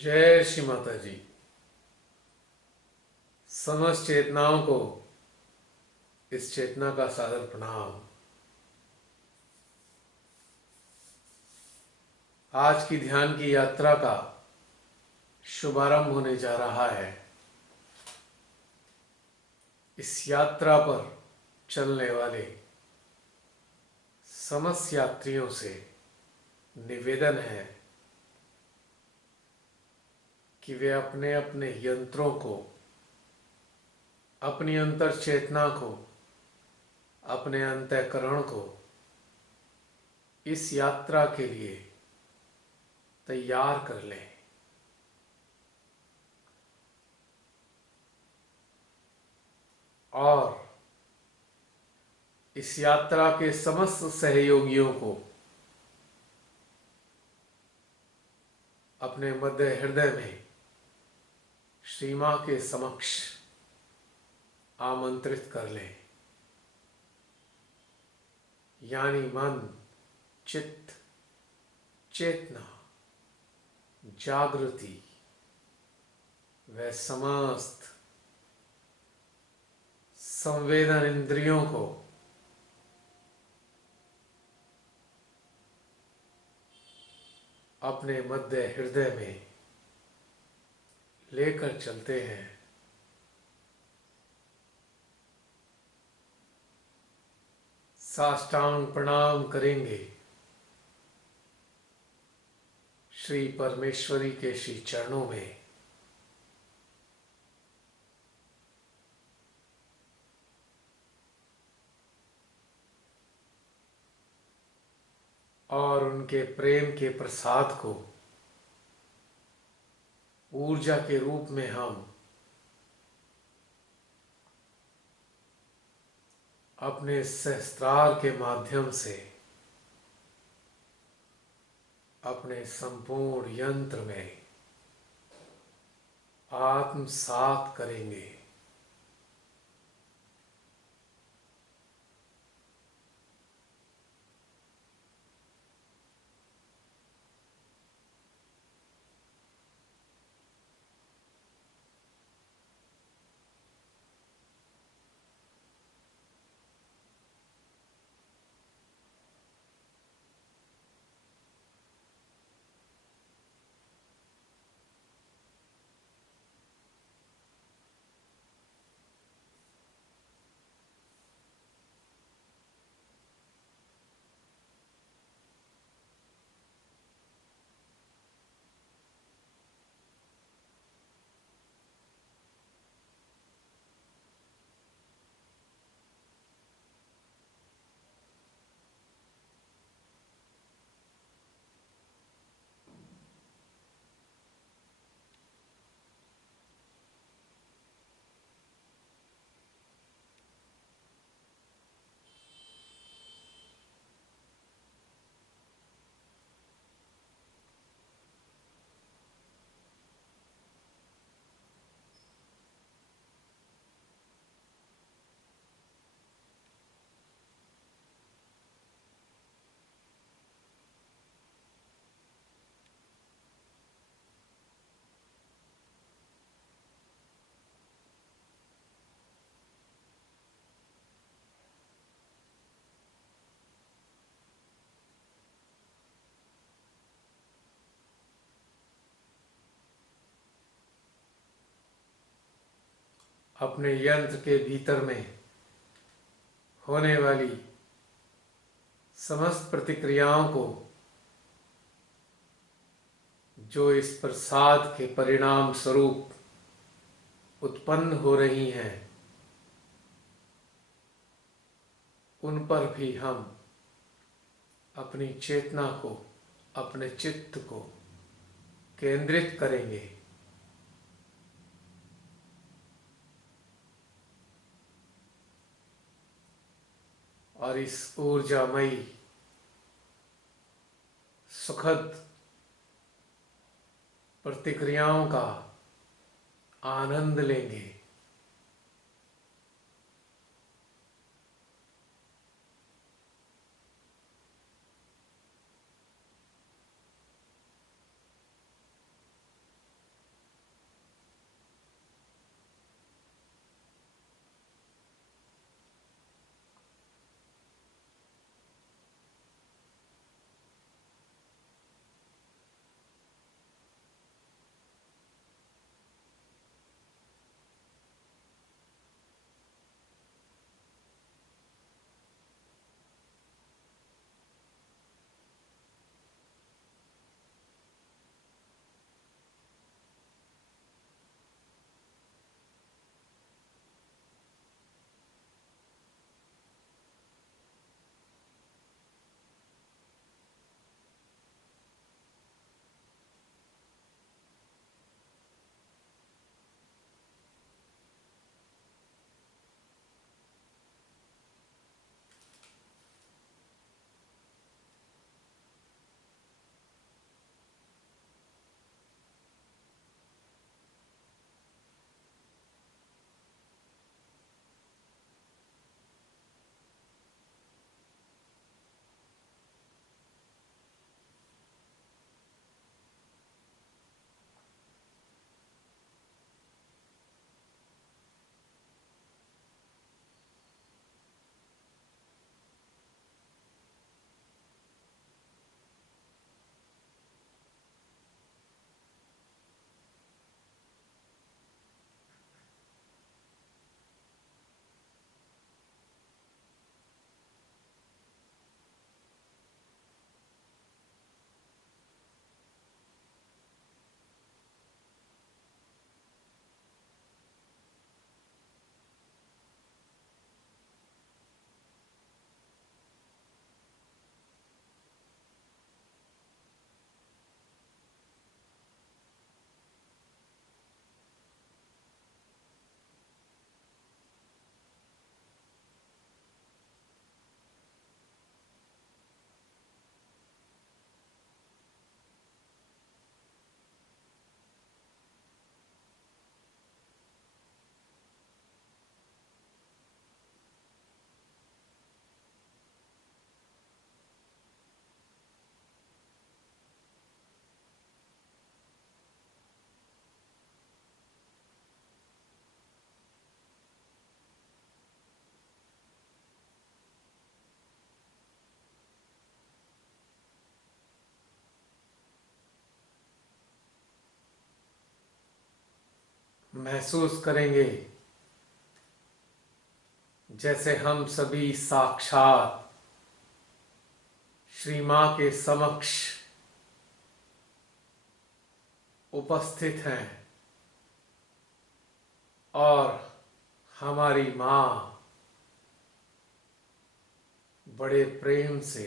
जय श्री माता जी। समस्त चेतनाओं को इस चेतना का सादर प्रणाम। आज की ध्यान की यात्रा का शुभारंभ होने जा रहा है। इस यात्रा पर चलने वाले समस्त यात्रियों से निवेदन है कि वे अपने अपने यंत्रों को, अपनी अंतर चेतना को, अपने अंतःकरण को इस यात्रा के लिए तैयार कर लें और इस यात्रा के समस्त सहयोगियों को अपने मध्य हृदय में श्री मां के समक्ष आमंत्रित कर लें। यानी मन, चित्त, चेतना, जागृति व समस्त संवेदन इंद्रियों को अपने मध्य हृदय में लेकर चलते हैं। साष्टांग प्रणाम करेंगे श्री परमेश्वरी के श्री चरणों में। और उनके प्रेम के प्रसाद को ऊर्जा के रूप में हम अपने सहस्त्रार के माध्यम से अपने संपूर्ण यंत्र में आत्मसात करेंगे। अपने यंत्र के भीतर में होने वाली समस्त प्रतिक्रियाओं को, जो इस प्रसाद के परिणाम स्वरूप उत्पन्न हो रही हैं, उन पर भी हम अपनी चेतना को, अपने चित्त को केंद्रित करेंगे। और इस ऊर्जामयी सुखद प्रतिक्रियाओं का आनंद लेंगे। महसूस करेंगे जैसे हम सभी साक्षात श्री मां के समक्ष उपस्थित हैं और हमारी मां बड़े प्रेम से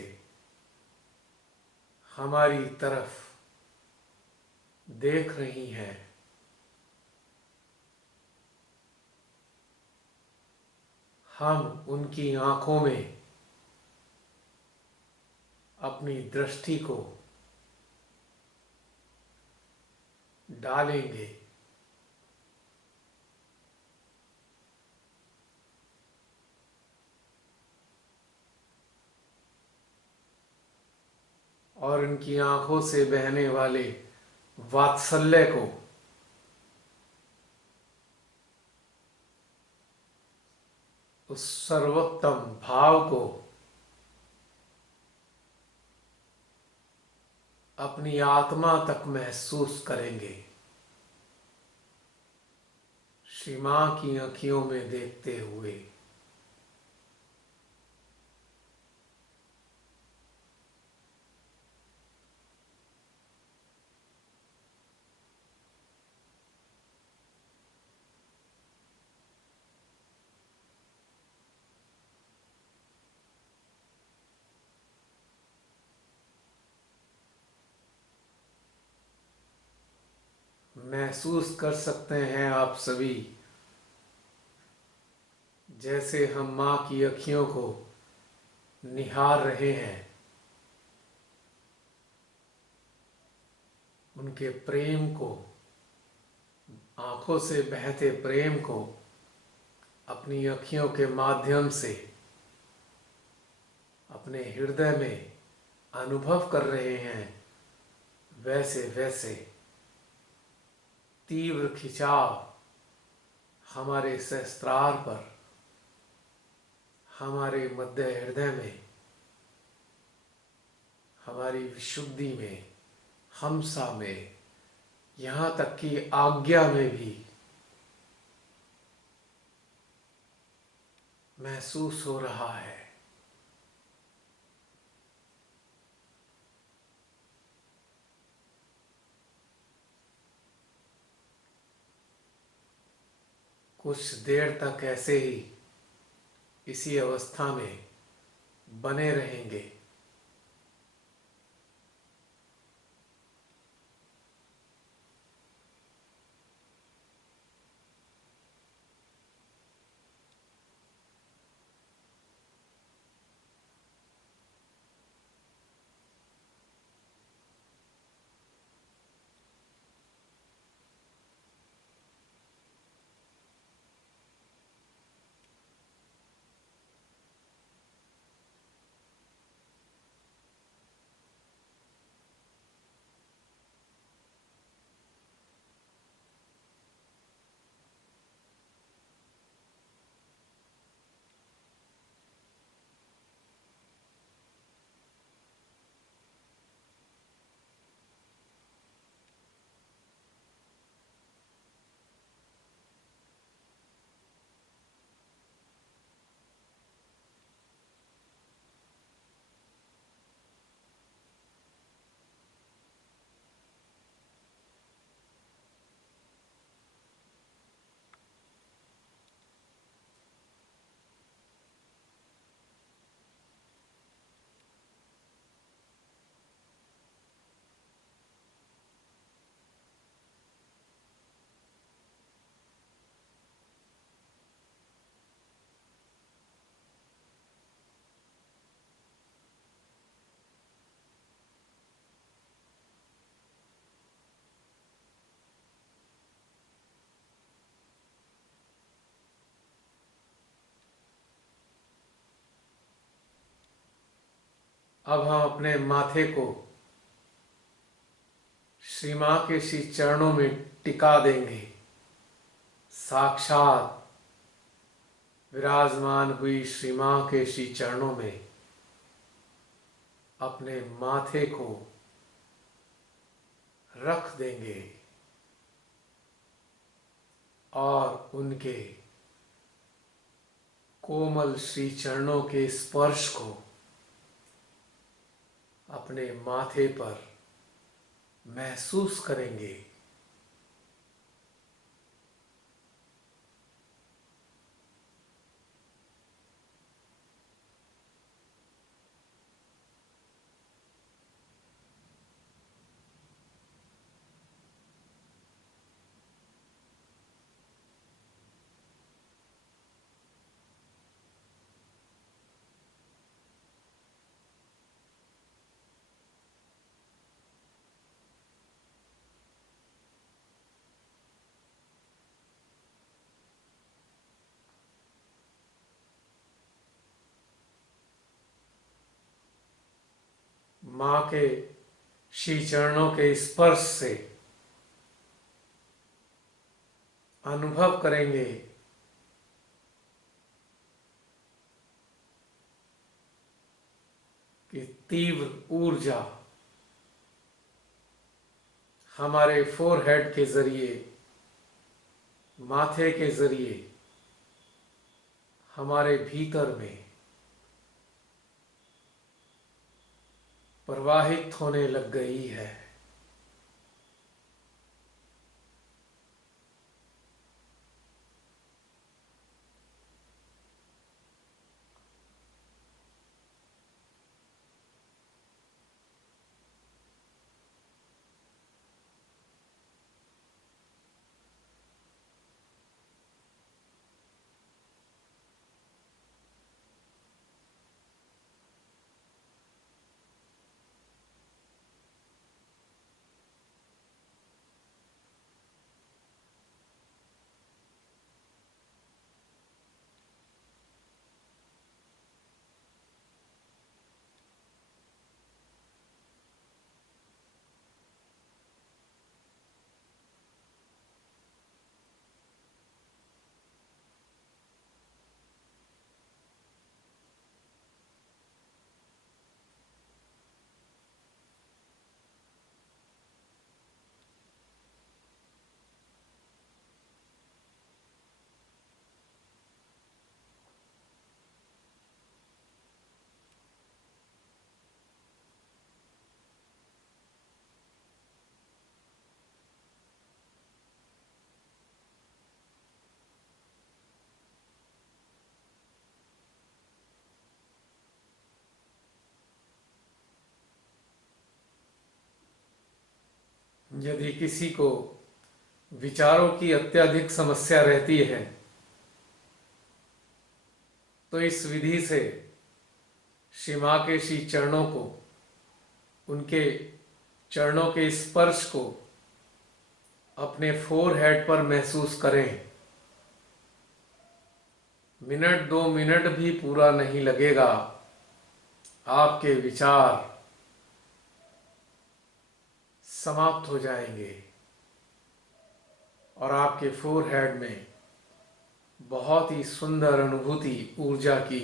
हमारी तरफ देख रही हैं। हम उनकी आंखों में अपनी दृष्टि को डालेंगे और उनकी आंखों से बहने वाले वात्सल्य को उस सर्वोत्तम भाव को अपनी आत्मा तक महसूस करेंगे। श्री मां की आंखों में देखते हुए महसूस कर सकते हैं आप सभी जैसे हम मां की आँखों को निहार रहे हैं, उनके प्रेम को, आंखों से बहते प्रेम को अपनी आँखों के माध्यम से अपने हृदय में अनुभव कर रहे हैं। वैसे वैसे तीव्र खिंचाव हमारे सहस्त्रार पर, हमारे मध्य हृदय में, हमारी विशुद्धि में, हमसा में, यहाँ तक कि आज्ञा में भी महसूस हो रहा है। कुछ देर तक ऐसे ही इसी अवस्था में बने रहेंगे। अब हम अपने माथे को श्री मां के श्री चरणों में टिका देंगे। साक्षात विराजमान हुई श्री मां के श्री चरणों में अपने माथे को रख देंगे और उनके कोमल श्री चरणों के स्पर्श को अपने माथे पर महसूस करेंगे। माँ के श्री चरणों के स्पर्श से अनुभव करेंगे कि तीव्र ऊर्जा हमारे फोरहेड के जरिए, माथे के जरिए हमारे भीतर में प्रवाहित होने लग गई है। यदि किसी को विचारों की अत्यधिक समस्या रहती है तो इस विधि से श्री माँ के श्री चरणों को, उनके चरणों के स्पर्श को अपने फोरहेड पर महसूस करें। मिनट 2 मिनट भी पूरा नहीं लगेगा, आपके विचार समाप्त हो जाएंगे और आपके फोरहेड में बहुत ही सुंदर अनुभूति ऊर्जा की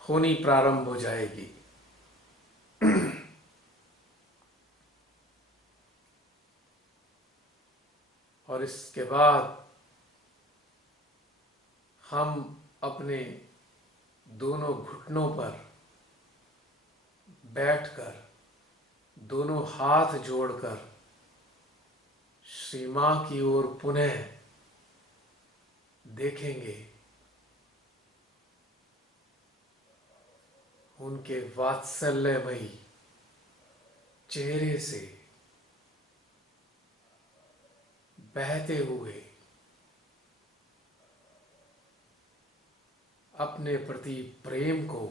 होनी प्रारंभ हो जाएगी। और इसके बाद हम अपने दोनों घुटनों पर बैठकर, दोनों हाथ जोड़कर श्री माँ की ओर पुनः देखेंगे। उनके वात्सल्यमयी चेहरे से बहते हुए अपने प्रति प्रेम को,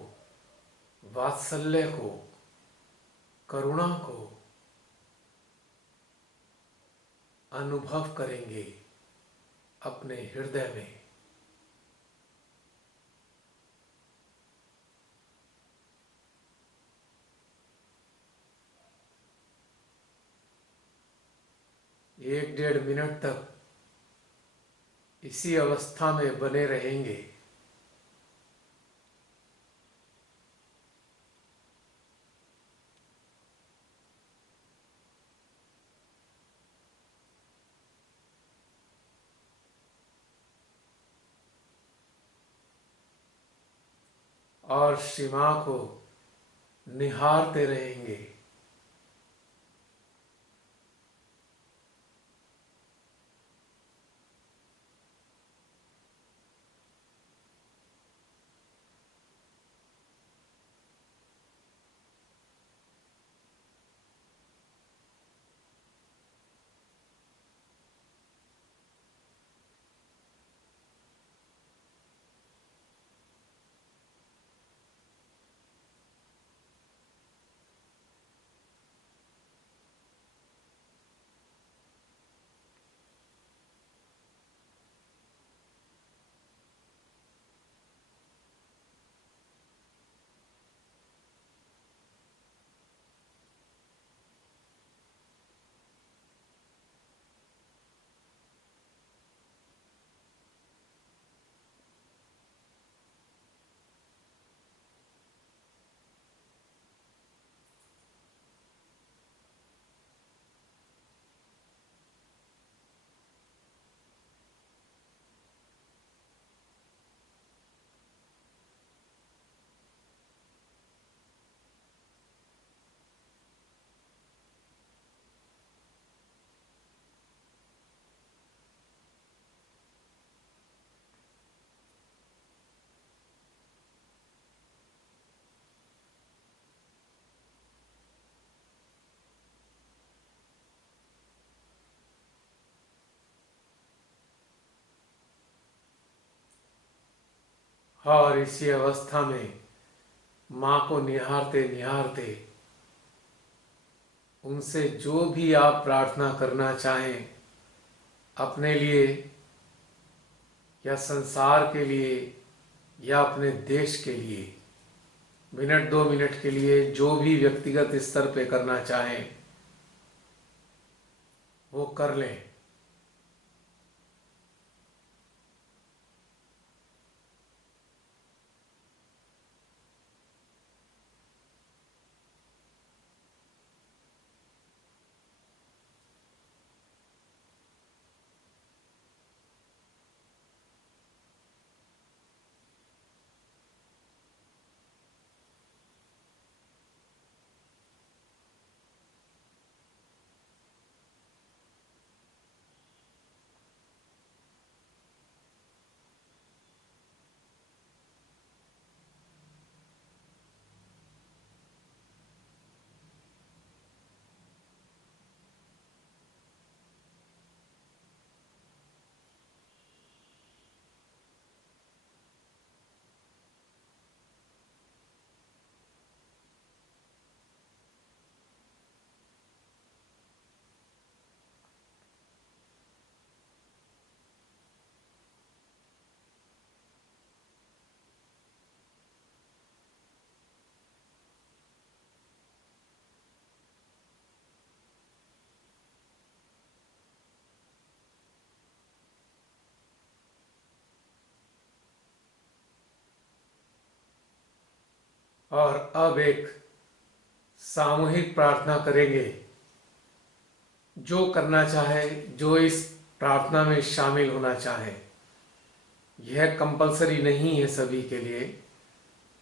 वात्सल्य को, करुणा को अनुभव करेंगे अपने हृदय में। एक 1.5 मिनट तक इसी अवस्था में बने रहेंगे। और श्री मां को निहारते रहेंगे। और इसी अवस्था में मां को निहारते निहारते उनसे जो भी आप प्रार्थना करना चाहें, अपने लिए या संसार के लिए या अपने देश के लिए, मिनट 2 मिनट के लिए जो भी व्यक्तिगत स्तर पे करना चाहें वो कर लें। और अब एक सामूहिक प्रार्थना करेंगे। जो करना चाहे, जो इस प्रार्थना में शामिल होना चाहे, यह कंपलसरी नहीं है सभी के लिए,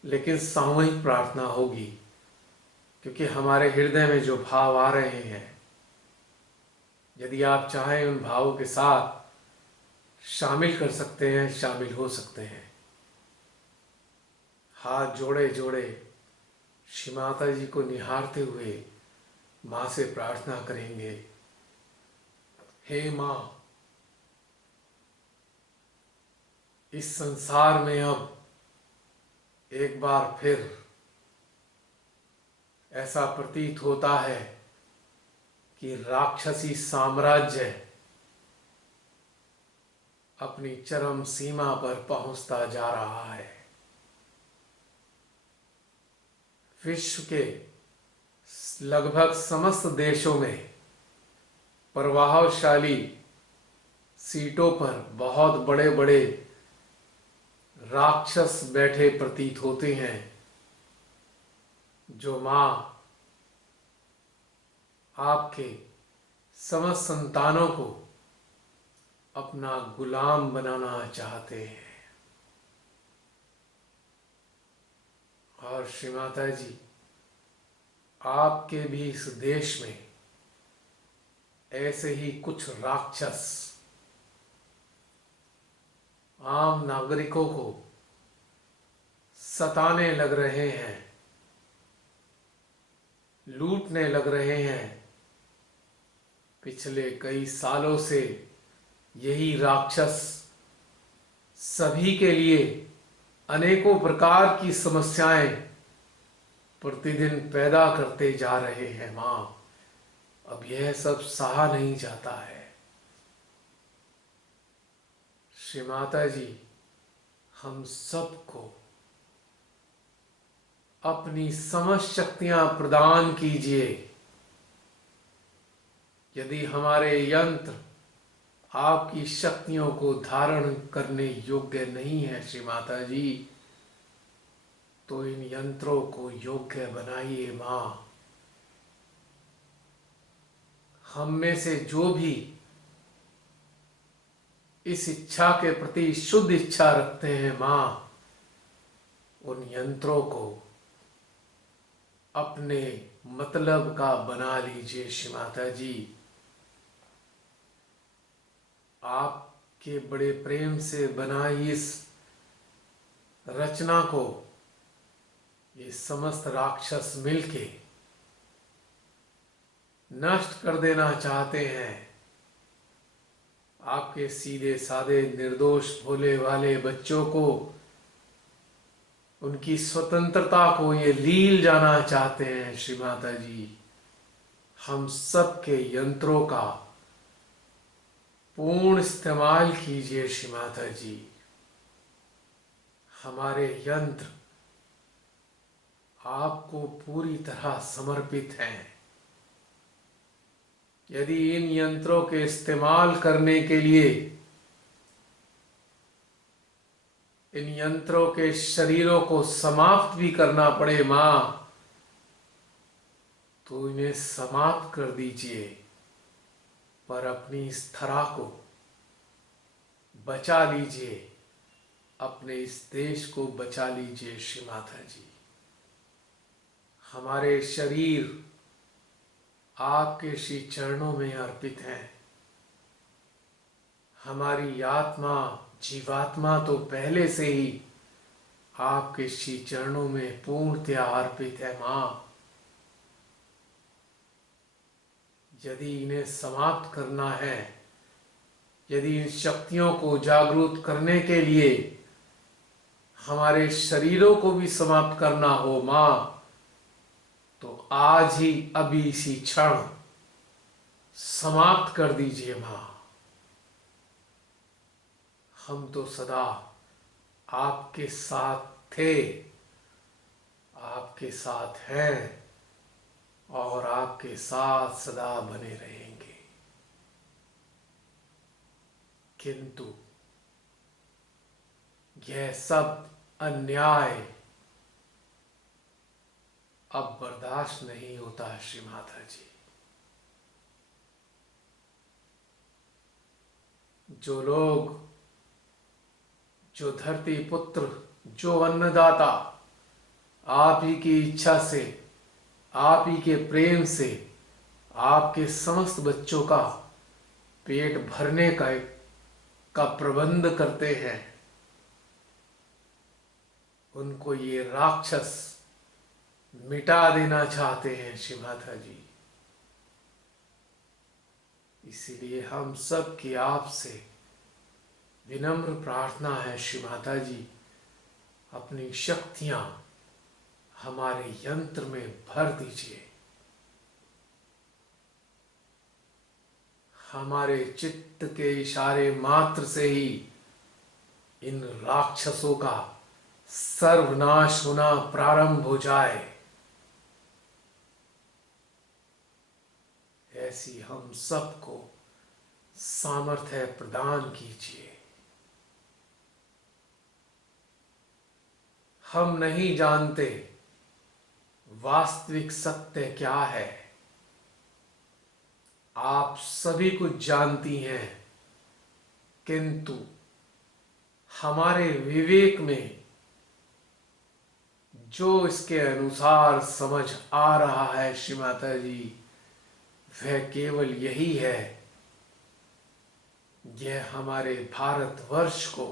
लेकिन सामूहिक प्रार्थना होगी क्योंकि हमारे हृदय में जो भाव आ रहे हैं, यदि आप चाहें उन भावों के साथ शामिल कर सकते हैं, शामिल हो सकते हैं। हाथ जोड़े जोड़े श्री माता जी को निहारते हुए माँ से प्रार्थना करेंगे। हे माँ, इस संसार में अब एक बार फिर ऐसा प्रतीत होता है कि राक्षसी साम्राज्य अपनी चरम सीमा पर पहुंचता जा रहा है। विश्व के लगभग समस्त देशों में प्रभावशाली सीटों पर बहुत बड़े बड़े राक्षस बैठे प्रतीत होते हैं, जो मां आपके समस्त संतानों को अपना गुलाम बनाना चाहते हैं। और श्री माता जी, आपके भी इस देश में ऐसे ही कुछ राक्षस आम नागरिकों को सताने लग रहे हैं, लूटने लग रहे हैं। पिछले कई सालों से यही राक्षस सभी के लिए अनेकों प्रकार की समस्याएं प्रतिदिन पैदा करते जा रहे हैं मां। अब यह सब सहा नहीं जाता है। श्री माता जी, हम सबको अपनी समस्त शक्तियां प्रदान कीजिए। यदि हमारे यंत्र आपकी शक्तियों को धारण करने योग्य नहीं है श्री माता जी, तो इन यंत्रों को योग्य बनाइए मां। हम में से जो भी इस इच्छा के प्रति शुद्ध इच्छा रखते हैं मां, उन यंत्रों को अपने मतलब का बना लीजिए श्री माता जी। आपके बड़े प्रेम से बनाई इस रचना को ये समस्त राक्षस मिलके नष्ट कर देना चाहते हैं। आपके सीधे साधे निर्दोष भोले भाले बच्चों को, उनकी स्वतंत्रता को ये लील जाना चाहते हैं श्री माता जी। हम सबके यंत्रों का पूर्ण इस्तेमाल कीजिए श्री माता जी। हमारे यंत्र आपको पूरी तरह समर्पित हैं। यदि इन यंत्रों के इस्तेमाल करने के लिए इन यंत्रों के शरीरों को समाप्त भी करना पड़े मां, तो इन्हें समाप्त कर दीजिए, पर अपनी इस धरा को बचा लीजिए, अपने इस देश को बचा लीजिए श्री माता जी। हमारे शरीर आपके श्री चरणों में अर्पित हैं। हमारी आत्मा, जीवात्मा तो पहले से ही आपके श्री चरणों में पूर्णतया अर्पित है मां। यदि इन्हें समाप्त करना है, यदि इन शक्तियों को जागरूक करने के लिए हमारे शरीरों को भी समाप्त करना हो मां, तो आज ही अभी इसी क्षण समाप्त कर दीजिए मां। हम तो सदा आपके साथ थे, आपके साथ हैं और आपके साथ सदा बने रहेंगे। किंतु यह सब अन्याय अब बर्दाश्त नहीं होता श्री माता जी। जो लोग, जो धरती पुत्र, जो अन्नदाता आप ही की इच्छा से, आप ही के प्रेम से आपके समस्त बच्चों का पेट भरने का प्रबंध करते हैं, उनको ये राक्षस मिटा देना चाहते हैं श्री माता जी। इसीलिए हम सब की आपसे विनम्र प्रार्थना है श्री माता जी, अपनी शक्तियां हमारे यंत्र में भर दीजिए। हमारे चित्त के इशारे मात्र से ही इन राक्षसों का सर्वनाश होना प्रारंभ हो जाए, ऐसी हम सबको सामर्थ्य प्रदान कीजिए। हम नहीं जानते वास्तविक सत्य क्या है, आप सभी कुछ जानती हैं, किंतु हमारे विवेक में जो इसके अनुसार समझ आ रहा है श्री माता जी, वह केवल यही है, यह हमारे भारतवर्ष को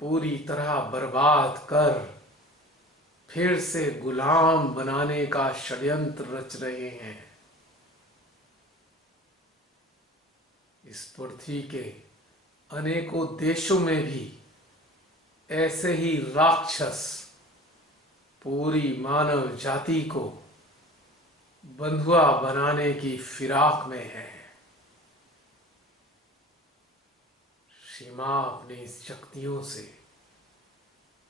पूरी तरह बर्बाद कर फिर से गुलाम बनाने का षड्यंत्र रच रहे हैं। इस पृथ्वी के अनेकों देशों में भी ऐसे ही राक्षस पूरी मानव जाति को बंधुआ बनाने की फिराक में है। श्री मां अपनी शक्तियों से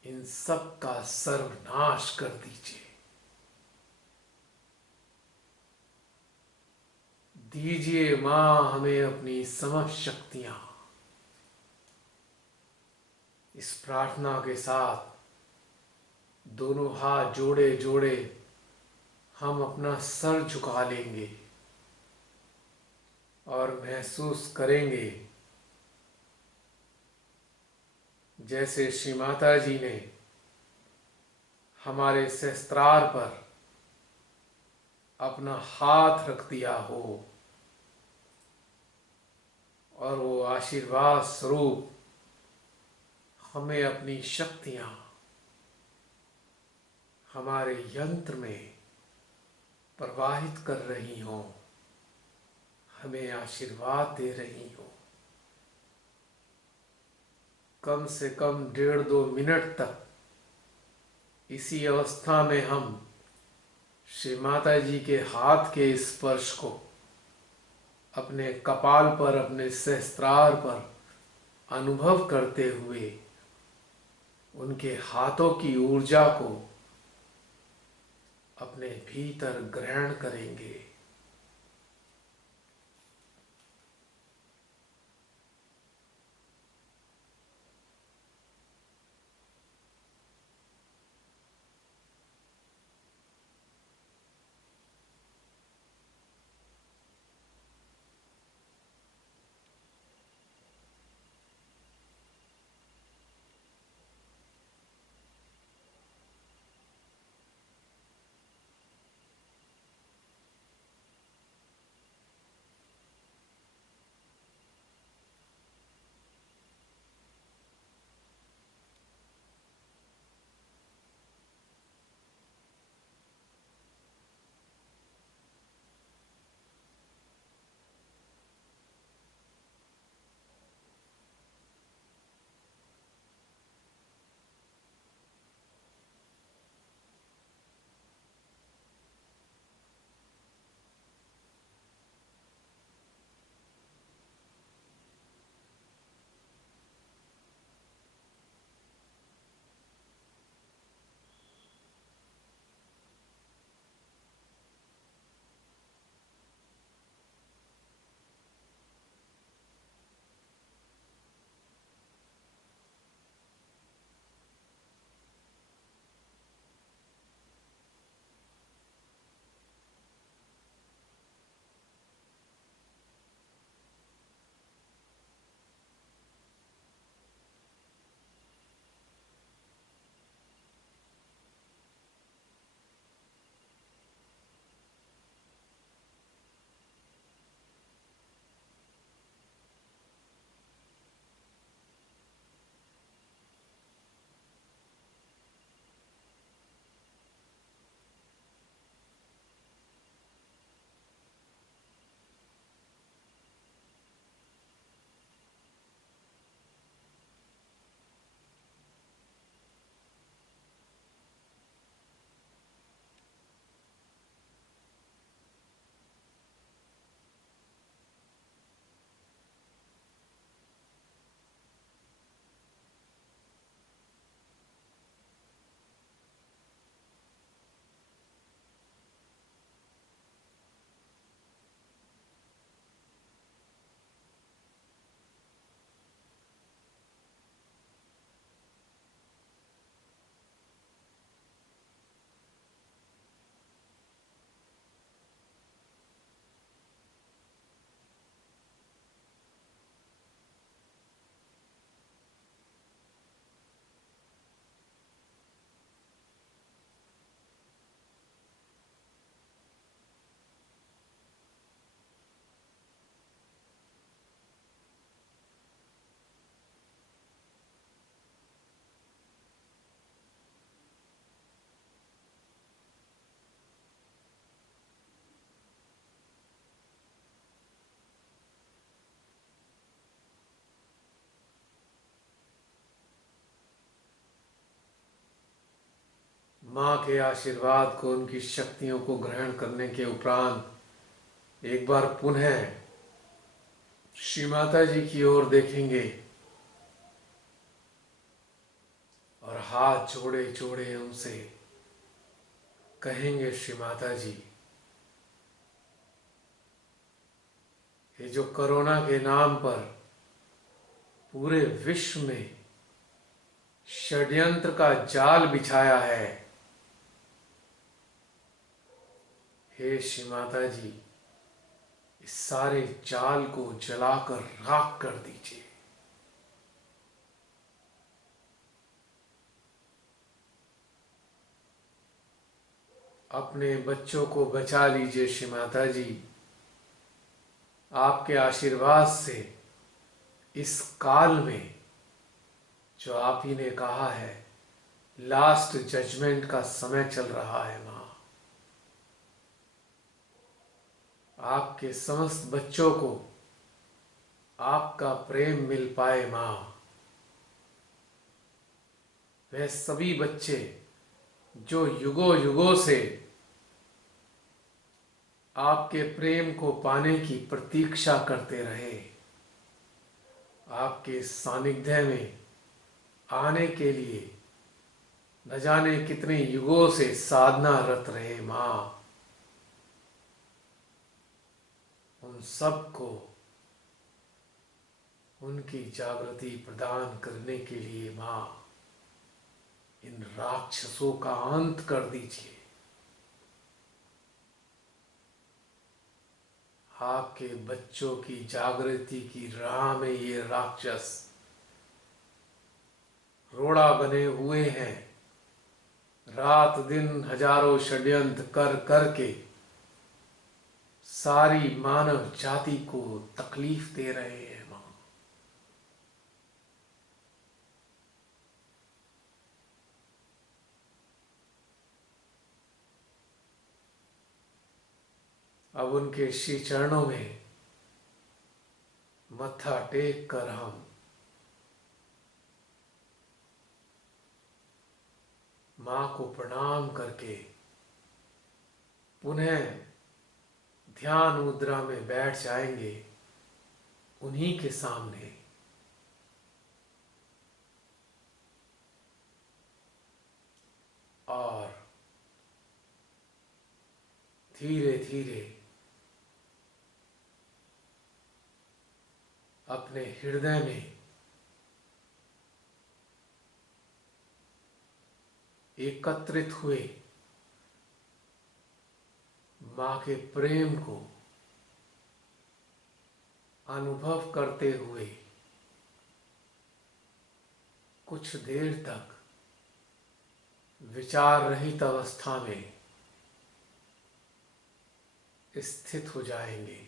इन सब का सर्वनाश कर दीजिए। दीजिए मां हमें अपनी समस्त शक्तियां। इस प्रार्थना के साथ दोनों हाथ जोड़े जोड़े हम अपना सर झुका लेंगे और महसूस करेंगे जैसे श्री माता जी ने हमारे सहस्त्रार पर अपना हाथ रख दिया हो और वो आशीर्वाद स्वरूप हमें अपनी शक्तियां हमारे यंत्र में प्रवाहित कर रही हो, हमें आशीर्वाद दे रही हो। कम से कम 1.5-2 मिनट तक इसी अवस्था में हम श्री माता जी के हाथ के स्पर्श को अपने कपाल पर, अपने सहस्त्रार पर अनुभव करते हुए उनके हाथों की ऊर्जा को अपने भीतर ग्रहण करेंगे। माँ के आशीर्वाद को, उनकी शक्तियों को ग्रहण करने के उपरांत एक बार पुनः श्री माता जी की ओर देखेंगे और हाथ जोड़े जोड़े उनसे कहेंगे, श्री माता जी, ये जो कोरोना के नाम पर पूरे विश्व में षड्यंत्र का जाल बिछाया है, हे श्री माता जी, इस सारे जाल को जलाकर राख कर दीजिए। अपने बच्चों को बचा लीजिए श्री माता जी। आपके आशीर्वाद से इस काल में, जो आप ही ने कहा है, लास्ट जजमेंट का समय चल रहा है माँ, आपके समस्त बच्चों को आपका प्रेम मिल पाए माँ। वह सभी बच्चे जो युगों युगों से आपके प्रेम को पाने की प्रतीक्षा करते रहे, आपके सानिध्य में आने के लिए न जाने कितने युगों से साधना रत रहे माँ, उन सबको उनकी जागृति प्रदान करने के लिए माँ, इन राक्षसों का अंत कर दीजिए। आपके बच्चों की जागृति की राह में ये राक्षस रोड़ा बने हुए हैं, रात दिन हजारों षड्यंत्र कर करके सारी मानव जाति को तकलीफ दे रहे हैं मां। अब उनके श्री चरणों में मत्था टेक कर हम मां को प्रणाम करके पुनः ध्यान मुद्रा में बैठ जाएंगे उन्हीं के सामने। और धीरे धीरे अपने हृदय में एकत्रित हुए मां के प्रेम को अनुभव करते हुए कुछ देर तक विचार रहित अवस्था में स्थित हो जाएंगे।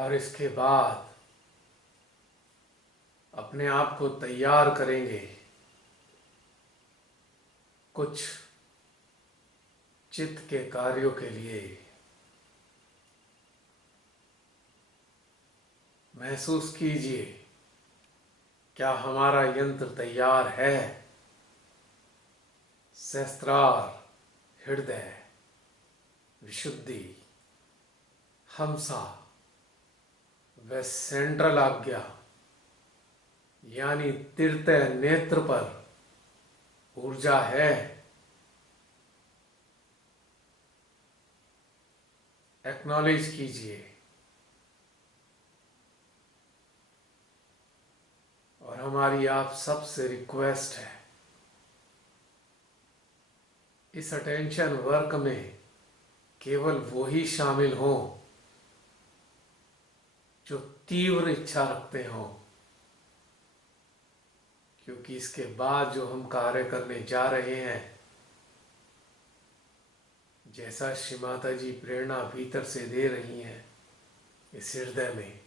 और इसके बाद अपने आप को तैयार करेंगे कुछ चित्त के कार्यों के लिए। महसूस कीजिए, क्या हमारा यंत्र तैयार है? सहस्त्रार, हृदय, विशुद्धि, हमसा व सेंट्रल आज्ञा यानी तृतीय नेत्र पर ऊर्जा है। एक्नॉलेज कीजिए और हमारी आप सबसे रिक्वेस्ट है, इस अटेंशन वर्क में केवल वो ही शामिल हो जो तीव्र इच्छा रखते हो, क्योंकि इसके बाद जो हम कार्य करने जा रहे हैं, जैसा श्री माता जी प्रेरणा भीतर से दे रही हैं इस हृदय में,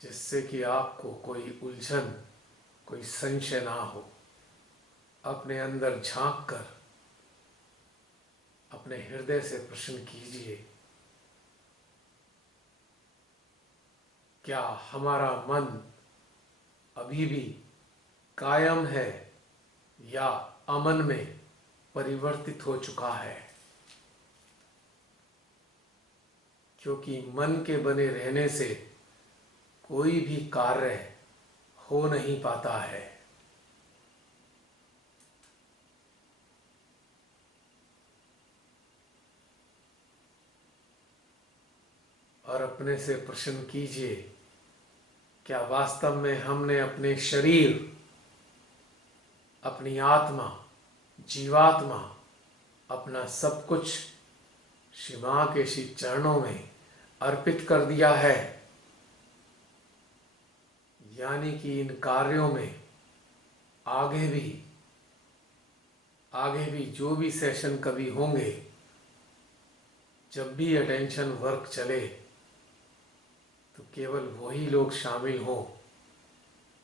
जिससे कि आपको कोई उलझन, कोई संशय ना हो, अपने अंदर झांक कर अपने हृदय से प्रश्न कीजिए, क्या हमारा मन अभी भी कायम है या अमन में परिवर्तित हो चुका है? क्योंकि मन के बने रहने से कोई भी कार्य हो नहीं पाता है। और अपने से प्रश्न कीजिए, क्या वास्तव में हमने अपने शरीर, अपनी आत्मा, जीवात्मा, अपना सब कुछ श्री मां के श्री चरणों में अर्पित कर दिया है? यानी कि इन कार्यों में आगे भी जो भी सेशन कभी होंगे, जब भी अटेंशन वर्क चले, तो केवल वही लोग शामिल हों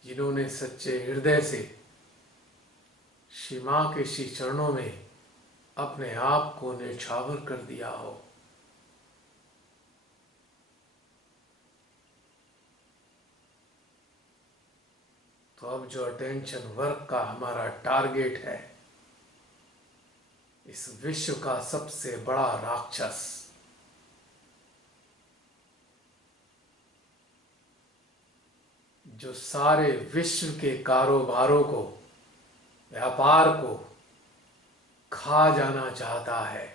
जिन्होंने सच्चे हृदय से श्री मां के श्री चरणों में अपने आप को न्यौछावर कर दिया हो। तो अब जो अटेंशन वर्क का हमारा टारगेट है, इस विश्व का सबसे बड़ा राक्षस, जो सारे विश्व के कारोबारों को, व्यापार को खा जाना चाहता है,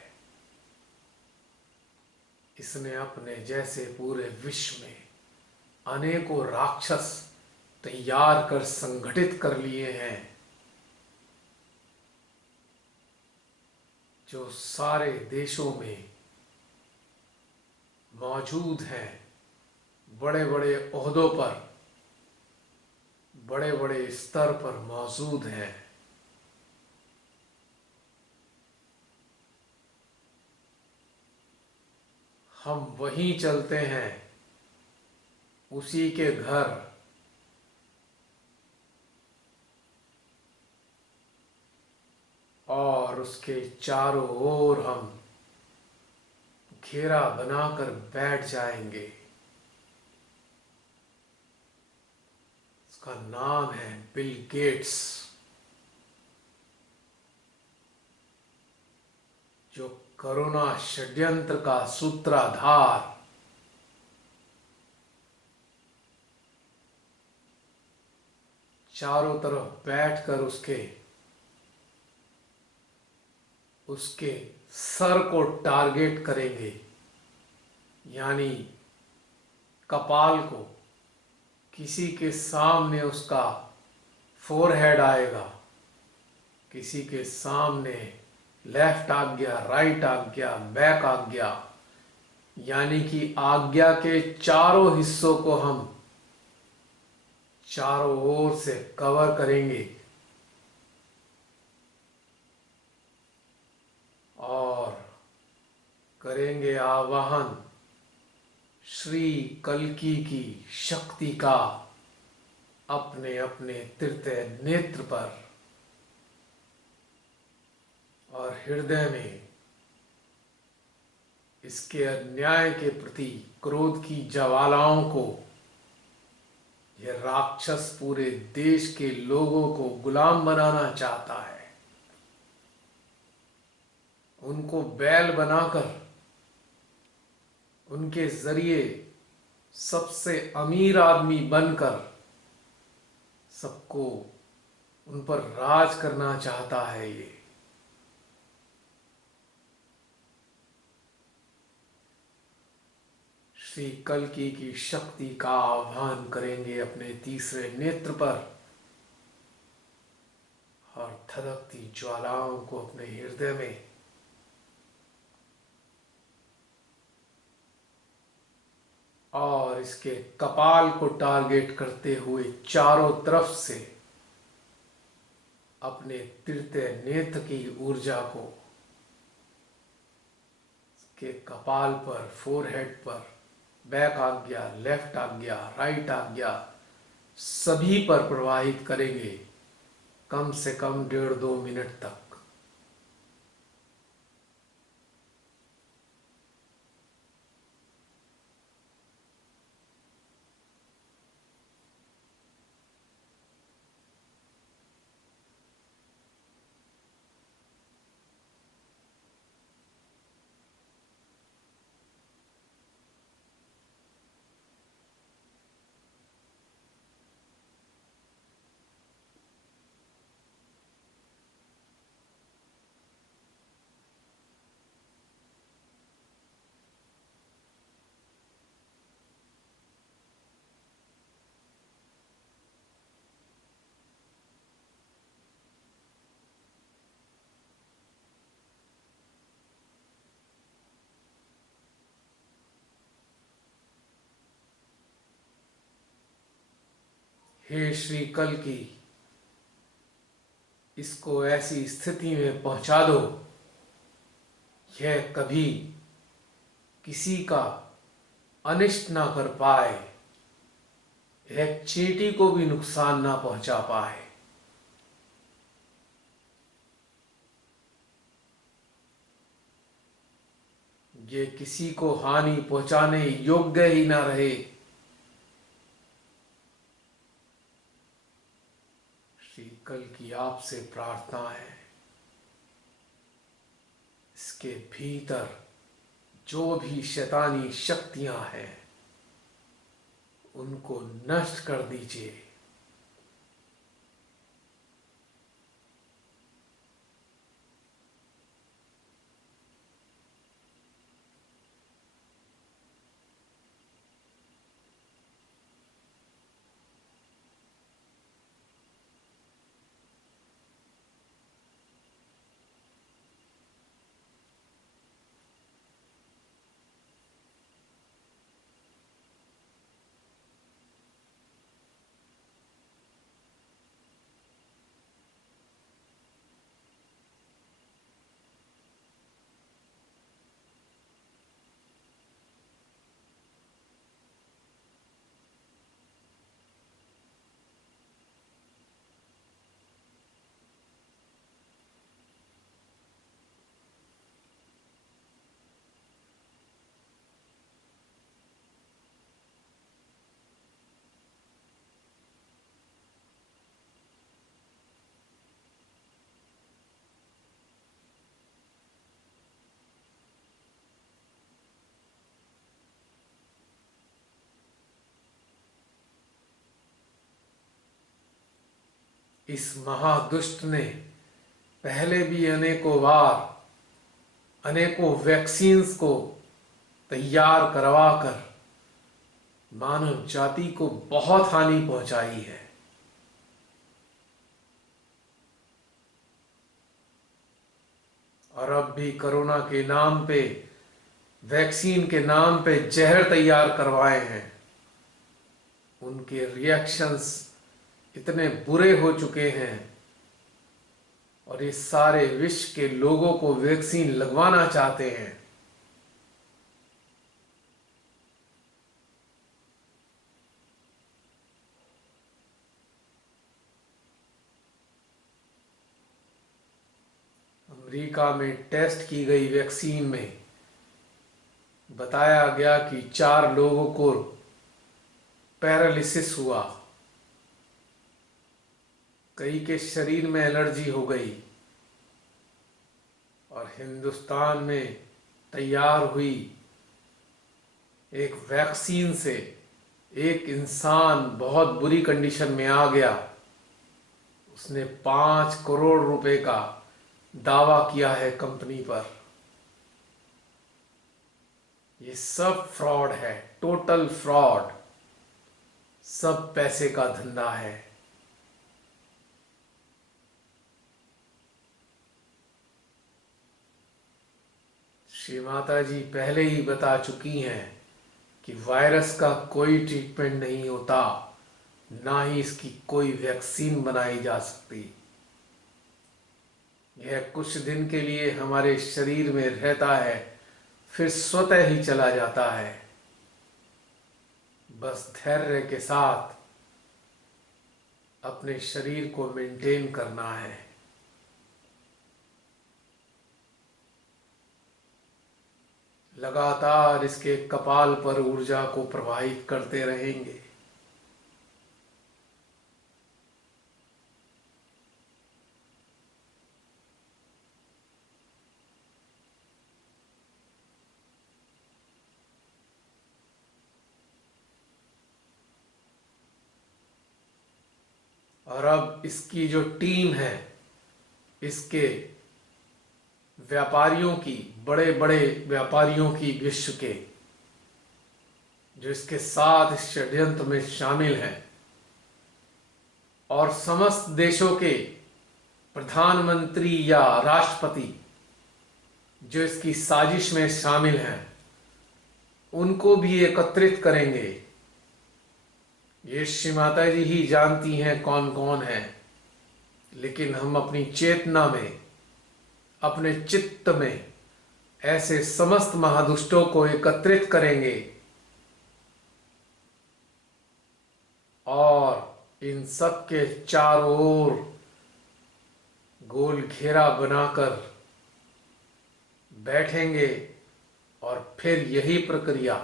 इसने अपने जैसे पूरे विश्व में अनेकों राक्षस तैयार कर संगठित कर लिए हैं, जो सारे देशों में मौजूद हैं, बड़े बड़े ओहदों पर, बड़े बड़े स्तर पर मौजूद हैं। हम वहीं चलते हैं, उसी के घर, और उसके चारों ओर हम घेरा बनाकर बैठ जाएंगे। उसका नाम है बिल गेट्स, जो कोरोना षड्यंत्र का सूत्रधार, चारों तरफ बैठकर उसके सर को टारगेट करेंगे, यानी कपाल को। किसी के सामने उसका फोरहेड आएगा, किसी के सामने लेफ्ट आज्ञा, राइट आज्ञा, बैक आज्ञा, यानी कि आज्ञा के चारों हिस्सों को हम चारों ओर से कवर करेंगे और करेंगे आवाहन श्री कल्कि की शक्ति का अपने अपने तृतीय नेत्र पर और हृदय में इसके अन्याय के प्रति क्रोध की ज्वालाओं को, यह राक्षस पूरे देश के लोगों को गुलाम बनाना चाहता है, उनको बैल बनाकर उनके जरिए सबसे अमीर आदमी बनकर सबको उन पर राज करना चाहता है। ये श्री कल्कि की शक्ति का आह्वान करेंगे अपने तीसरे नेत्र पर और धधकती ज्वालाओं को अपने हृदय में और इसके कपाल को टारगेट करते हुए चारों तरफ से अपने तृतीय नेत्र की ऊर्जा को इसके कपाल पर, फोरहेड पर, बैक आज्ञा, लेफ्ट आज्ञा, राइट आज्ञा सभी पर प्रवाहित करेंगे कम से कम 1.5-2 मिनट तक। हे श्री कल्कि, इसको ऐसी स्थिति में पहुंचा दो यह कभी किसी का अनिष्ट ना कर पाए, एक चींटी को भी नुकसान ना पहुंचा पाए। ये किसी को हानि पहुंचाने योग्य ही ना रहे। श्री कल्कि आपसे प्रार्थना है, इसके भीतर जो भी शैतानी शक्तियां हैं उनको नष्ट कर दीजिए। इस महादुष्ट ने पहले भी अनेकों बार अनेकों वैक्सीन्स को तैयार करवाकर मानव जाति को बहुत हानि पहुंचाई है। और अब भी कोरोना के नाम पे, वैक्सीन के नाम पे जहर तैयार करवाए हैं। उनके रिएक्शंस इतने बुरे हो चुके हैं और ये सारे विश्व के लोगों को वैक्सीन लगवाना चाहते हैं। अमेरिका में टेस्ट की गई वैक्सीन में बताया गया कि 4 लोगों को पैरालिसिस हुआ, कई के शरीर में एलर्जी हो गई, और हिंदुस्तान में तैयार हुई एक वैक्सीन से एक इंसान बहुत बुरी कंडीशन में आ गया। उसने 5 करोड़ रुपए का दावा किया है कंपनी पर। ये सब फ्रॉड है, टोटल फ्रॉड, सब पैसे का धंधा है। श्री माता जी पहले ही बता चुकी हैं कि वायरस का कोई ट्रीटमेंट नहीं होता, ना ही इसकी कोई वैक्सीन बनाई जा सकती। यह कुछ दिन के लिए हमारे शरीर में रहता है, फिर स्वतः ही चला जाता है। बस धैर्य के साथ अपने शरीर को मेंटेन करना है। लगातार इसके कपाल पर ऊर्जा को प्रवाहित करते रहेंगे। और अब इसकी जो टीम है, इसके व्यापारियों की, बड़े बड़े व्यापारियों की, विश्व के, जो इसके साथ इस षड्यंत्र में शामिल हैं, और समस्त देशों के प्रधानमंत्री या राष्ट्रपति जो इसकी साजिश में शामिल हैं, उनको भी एकत्रित करेंगे। ये श्री माता जी ही जानती हैं कौन कौन है, लेकिन हम अपनी चेतना में, अपने चित्त में ऐसे समस्त महादुष्टों को एकत्रित करेंगे और इन सब के चारों ओर गोल घेरा बनाकर बैठेंगे, और फिर यही प्रक्रिया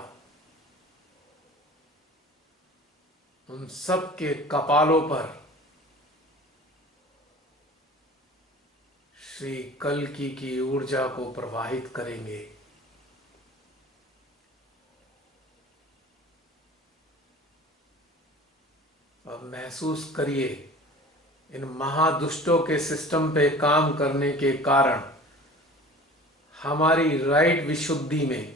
उन सब के कपालों पर श्री कल्कि की ऊर्जा को प्रवाहित करेंगे। अब महसूस करिए, इन महादुष्टों के सिस्टम पे काम करने के कारण हमारी राइट विशुद्धि में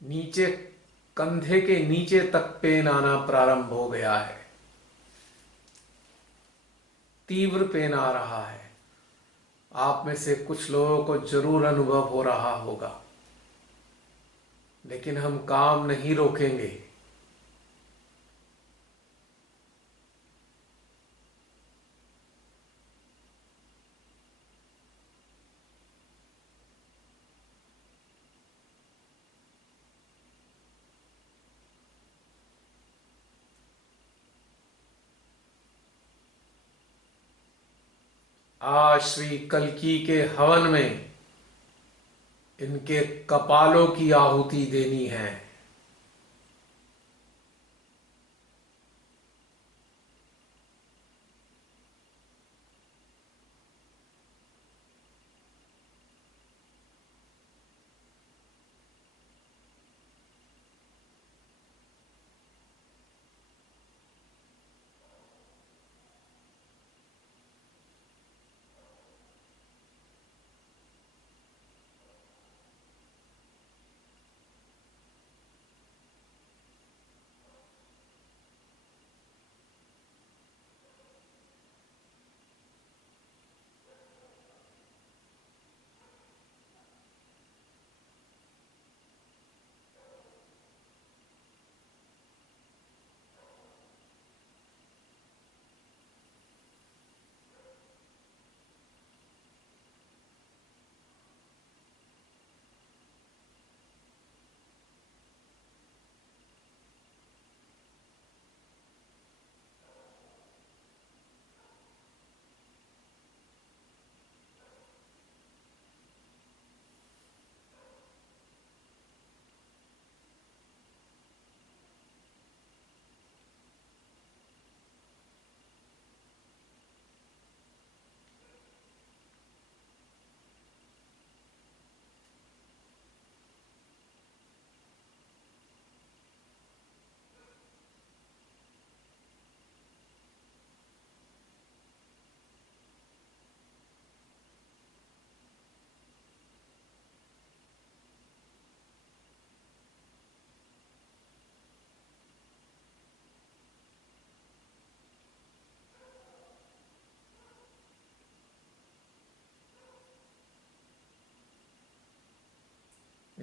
नीचे, कंधे के नीचे तक पेन आना प्रारंभ हो गया है। तीव्र पेन आ रहा है। आप में से कुछ लोगों को जरूर अनुभव हो रहा होगा, लेकिन हम काम नहीं रोकेंगे। आज श्री कल्कि के हवन में इनके कपालों की आहुति देनी है।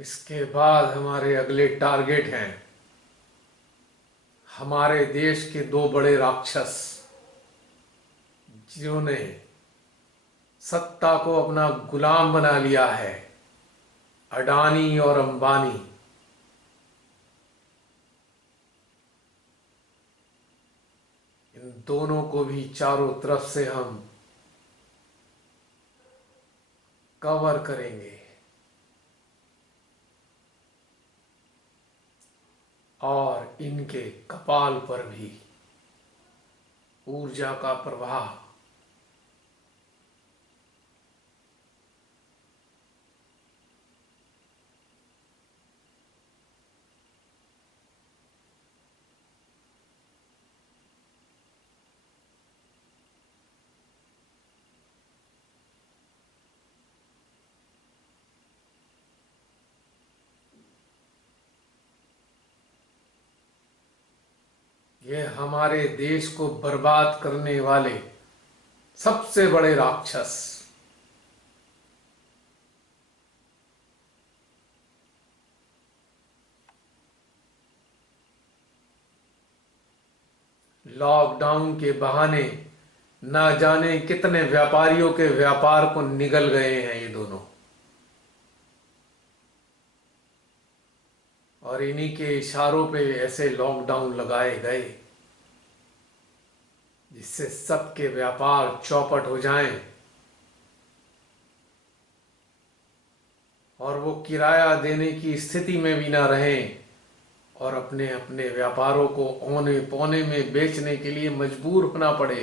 इसके बाद हमारे अगले टारगेट हैं हमारे देश के दो बड़े राक्षस जिन्होंने सत्ता को अपना गुलाम बना लिया है, अडानी और अंबानी। इन दोनों को भी चारों तरफ से हम कवर करेंगे और इनके कपाल पर भी ऊर्जा का प्रवाह ये हमारे देश को बर्बाद करने वाले सबसे बड़े राक्षस लॉकडाउन के बहाने ना जाने कितने व्यापारियों के व्यापार को निगल गए हैं ये दोनों। और इन्हीं के इशारों पे ऐसे लॉकडाउन लगाए गए जिससे सबके व्यापार चौपट हो जाएं और वो किराया देने की स्थिति में भी ना रहें और अपने अपने व्यापारों को औने पौने में बेचने के लिए मजबूर होना पड़े।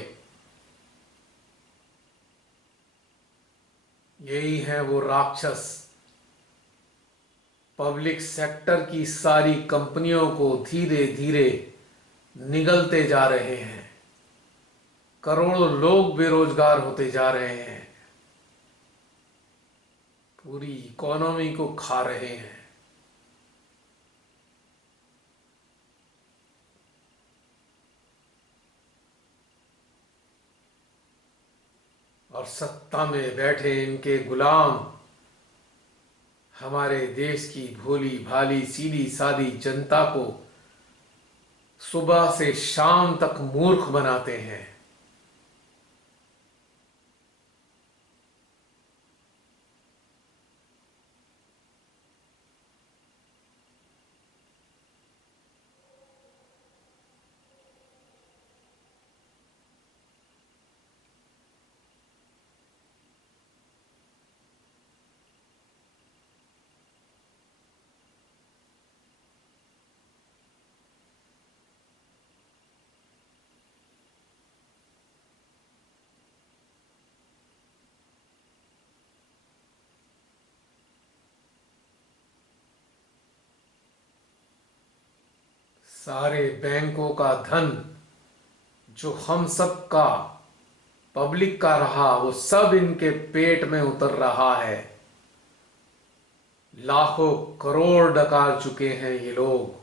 यही है वो राक्षस पब्लिक सेक्टर की सारी कंपनियों को धीरे धीरे निगलते जा रहे हैं। करोड़ों लोग बेरोजगार होते जा रहे हैं, पूरी इकोनॉमी को खा रहे हैं। और सत्ता में बैठे इनके गुलाम हमारे देश की भोली भाली सीधी सादी जनता को सुबह से शाम तक मूर्ख बनाते हैं। सारे बैंकों का धन जो हम सब का पब्लिक का रहा वो सब इनके पेट में उतर रहा है। लाखों करोड़ डकार चुके हैं ये लोग।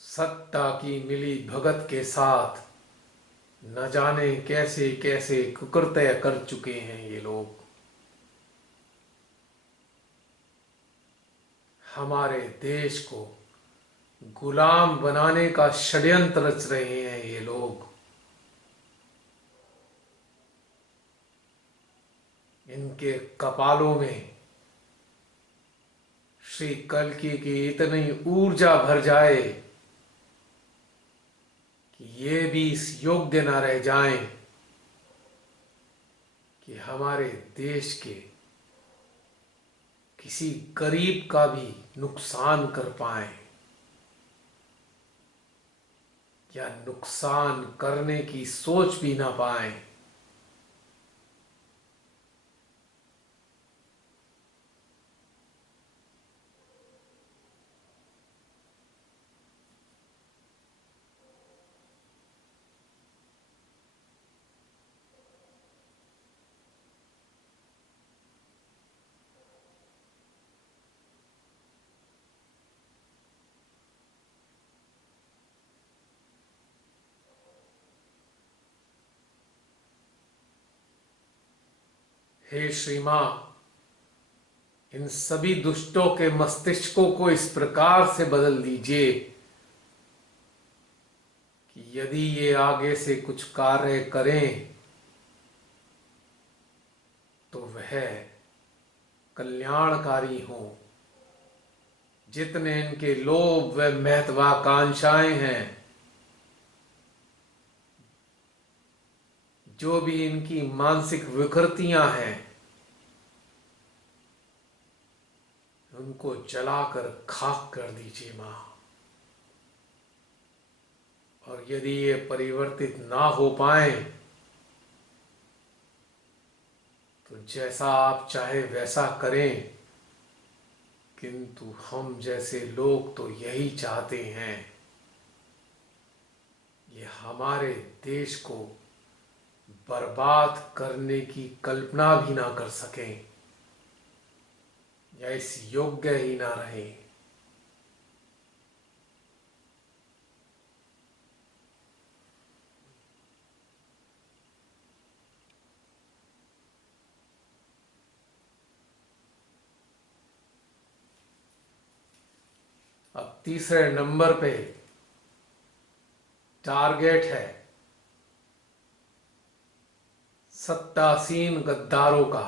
सत्ता की मिली भगत के साथ न जाने कैसे कैसे कुकृत्य कर चुके हैं ये लोग। हमारे देश को गुलाम बनाने का षड्यंत्र रच रहे हैं ये लोग। इनके कपालों में श्री कल्कि की इतनी ऊर्जा भर जाए कि ये भी इस योग्य न रह जाएं कि हमारे देश के किसी गरीब का भी नुकसान कर पाए या नुकसान करने की सोच भी ना पाए। हे श्री मां, इन सभी दुष्टों के मस्तिष्कों को इस प्रकार से बदल दीजिए कि यदि ये आगे से कुछ कार्य करें तो वह कल्याणकारी हो। जितने इनके लोभ व महत्वाकांक्षाएं हैं, जो भी इनकी मानसिक विकृतियां हैं, उनको जलाकर खाक कर दीजिए मां। और यदि ये परिवर्तित ना हो पाए तो जैसा आप चाहे वैसा करें, किंतु हम जैसे लोग तो यही चाहते हैं, ये हमारे देश को बर्बाद करने की कल्पना भी ना कर सकें या इस योग्य ही ना रहे। अब तीसरे नंबर पे टारगेट है सत्तासीन गद्दारों का,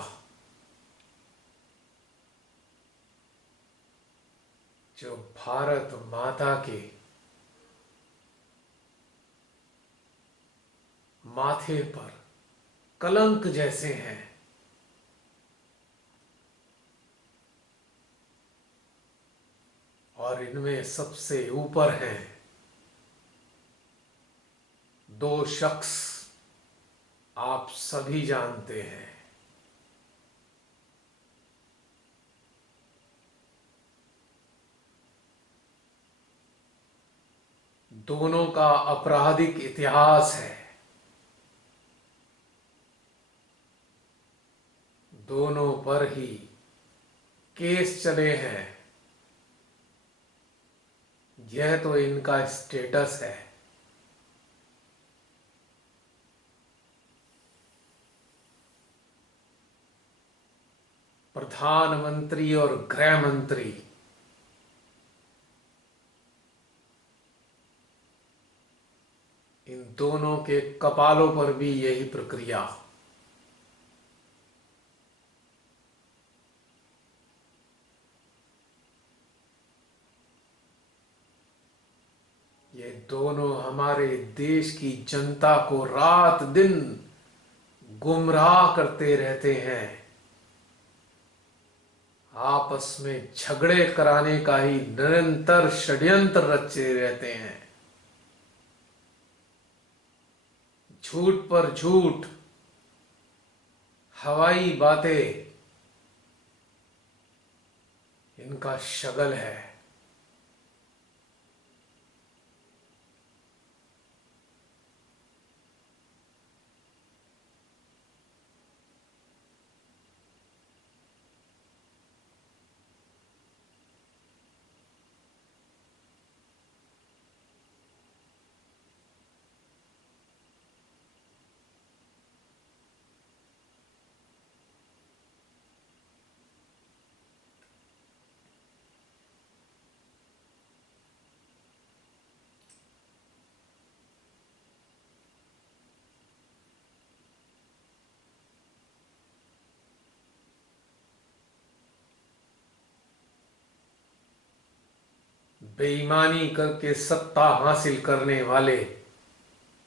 जो भारत माता के माथे पर कलंक जैसे हैं। और इनमें सबसे ऊपर हैं दो शख्स, आप सभी जानते हैं। दोनों का आपराधिक इतिहास है। दोनों पर ही केस चले हैं। यह तो इनका स्टेटस है। प्रधानमंत्री और गृह मंत्री, इन दोनों के कपालों पर भी यही प्रक्रिया। ये दोनों हमारे देश की जनता को रात दिन गुमराह करते रहते हैं। आपस में झगड़े कराने का ही निरंतर षड्यंत्र रचे रहते हैं। झूठ पर झूठ, हवाई बातें इनका शगल है। बेईमानी करके सत्ता हासिल करने वाले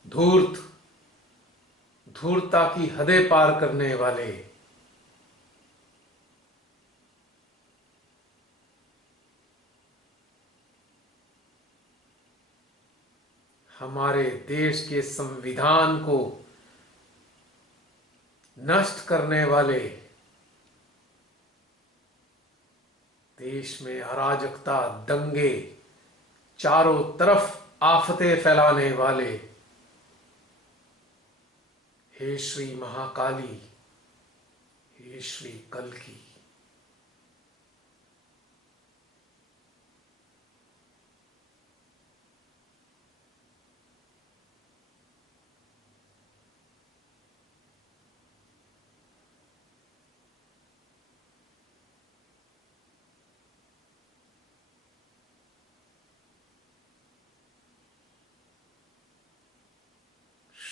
धूर्त, धूर्तता की हदें पार करने वाले, हमारे देश के संविधान को नष्ट करने वाले, देश में अराजकता, दंगे, चारों तरफ आफतें फैलाने वाले, हे श्री महाकाली, हे श्री कल्की,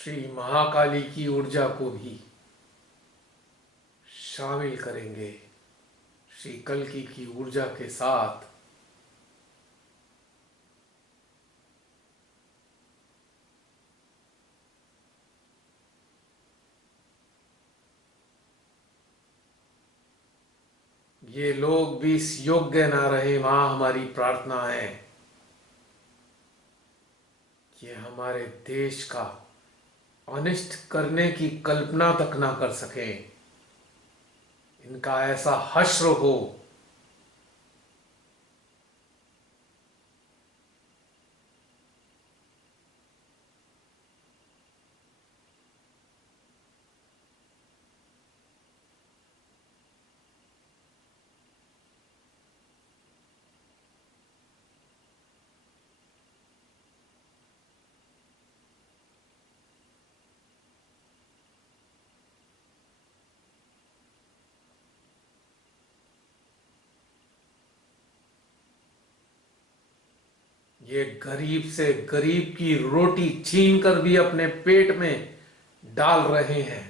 श्री महाकाली की ऊर्जा को भी शामिल करेंगे श्री कल्कि की ऊर्जा के साथ। ये लोग भी इस योग्य ना रहे, मां हमारी प्रार्थना है कि हमारे देश का अनिष्ट करने की कल्पना तक ना कर सके। इनका ऐसा हश्र हो ये गरीब से गरीब की रोटी छीन कर भी अपने पेट में डाल रहे हैं।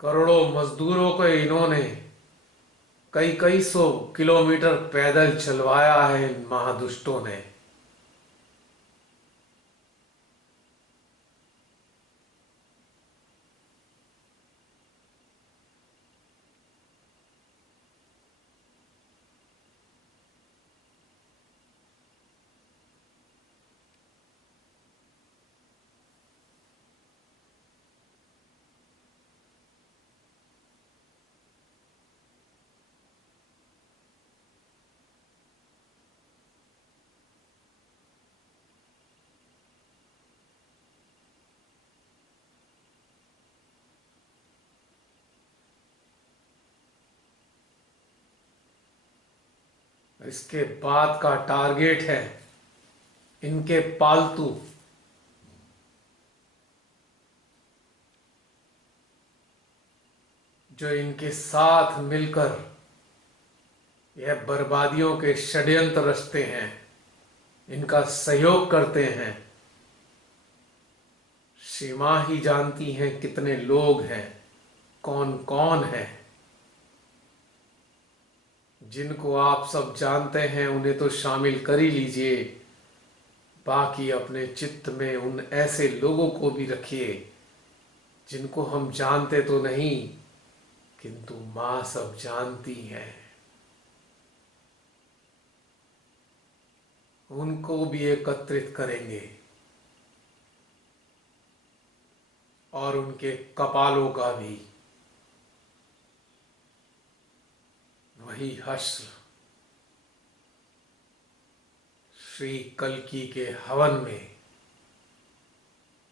करोड़ों मजदूरों को इन्होंने कई कई सौ किलोमीटर पैदल चलवाया है इन महादुष्टों ने। इसके बाद का टारगेट है इनके पालतू, जो इनके साथ मिलकर यह बर्बादियों के षड्यंत्र रचते हैं, इनका सहयोग करते हैं। श्री मां ही जानती हैं कितने लोग हैं, कौन कौन है। जिनको आप सब जानते हैं उन्हें तो शामिल कर ही लीजिए, बाकी अपने चित्त में उन ऐसे लोगों को भी रखिए जिनको हम जानते तो नहीं, किंतु मां सब जानती हैं। उनको भी एकत्रित करेंगे और उनके कपालों का भी वही हश्र श्री कल्कि के हवन में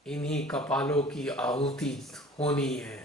इन्हीं कपालों की आहुति होनी है।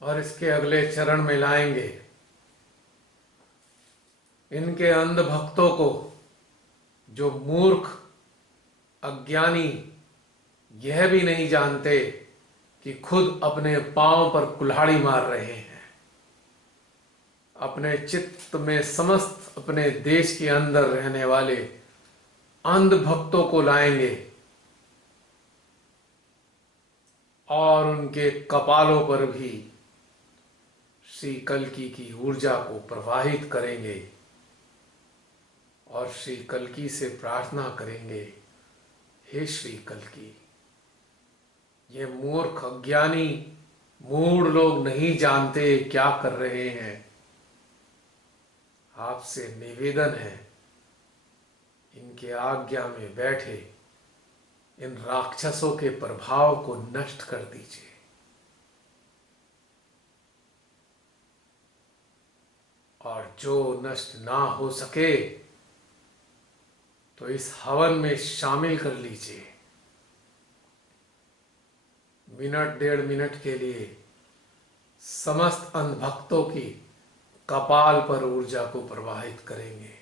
और इसके अगले चरण में लाएंगे इनके अंध भक्तों को, जो मूर्ख अज्ञानी यह भी नहीं जानते कि खुद अपने पांव पर कुल्हाड़ी मार रहे हैं। अपने चित्त में समस्त अपने देश के अंदर रहने वाले अंध भक्तों को लाएंगे और उनके कपालों पर भी श्री कल्कि की ऊर्जा को प्रवाहित करेंगे और श्री कल्कि से प्रार्थना करेंगे, हे श्री कल्कि, ये मूर्ख अज्ञानी मूढ़ लोग नहीं जानते क्या कर रहे हैं। आपसे निवेदन है, इनके आज्ञा में बैठे इन राक्षसों के प्रभाव को नष्ट कर दीजिए। और जो नष्ट ना हो सके तो इस हवन में शामिल कर लीजिए। मिनट 1.5 मिनट के लिए समस्त अंधभक्तों की कपाल पर ऊर्जा को प्रवाहित करेंगे।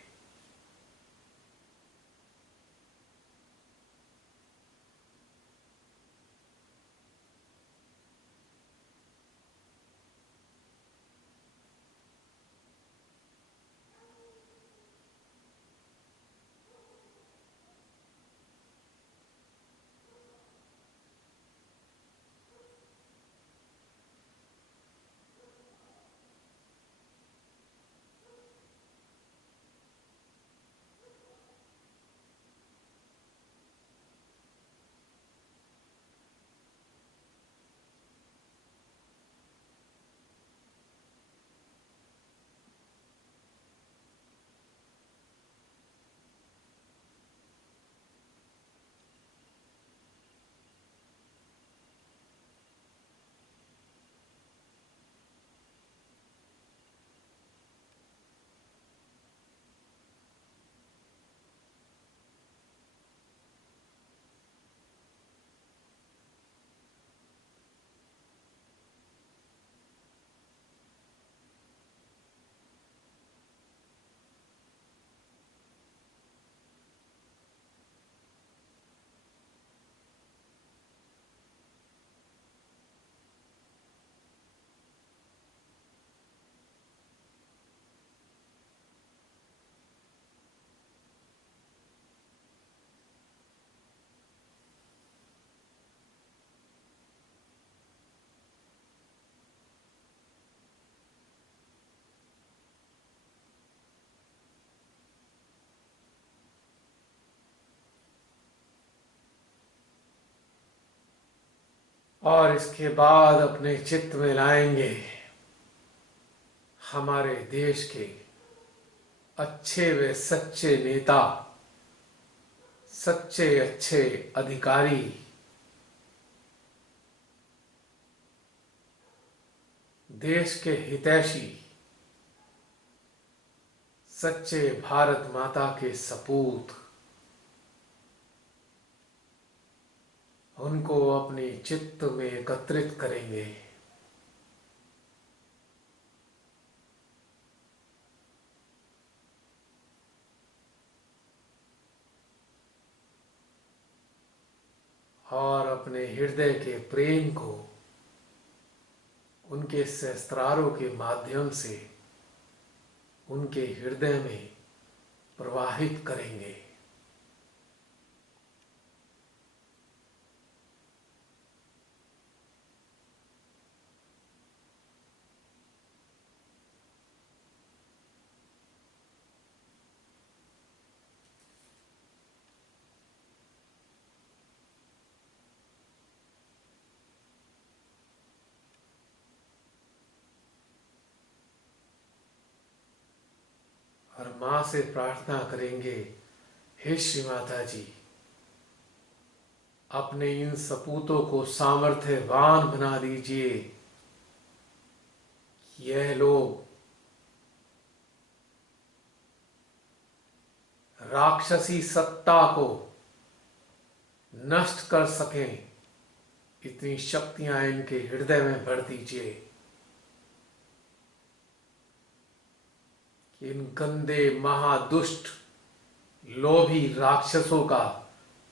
और इसके बाद अपने चित्त में लाएंगे हमारे देश के अच्छे व सच्चे नेता, सच्चे अच्छे अधिकारी, देश के हितैषी, सच्चे भारत माता के सपूत, उनको अपने चित्त में एकत्रित करेंगे। और अपने हृदय के प्रेम को उनके सहस्त्रारों के माध्यम से उनके हृदय में प्रवाहित करेंगे। और मां से प्रार्थना करेंगे, हे श्री माता जी, अपने इन सपूतों को सामर्थ्यवान बना दीजिए। यह लोग राक्षसी सत्ता को नष्ट कर सकें, इतनी शक्तियां इनके हृदय में भर दीजिए। कि इन गंदे महादुष्ट लोभी राक्षसों का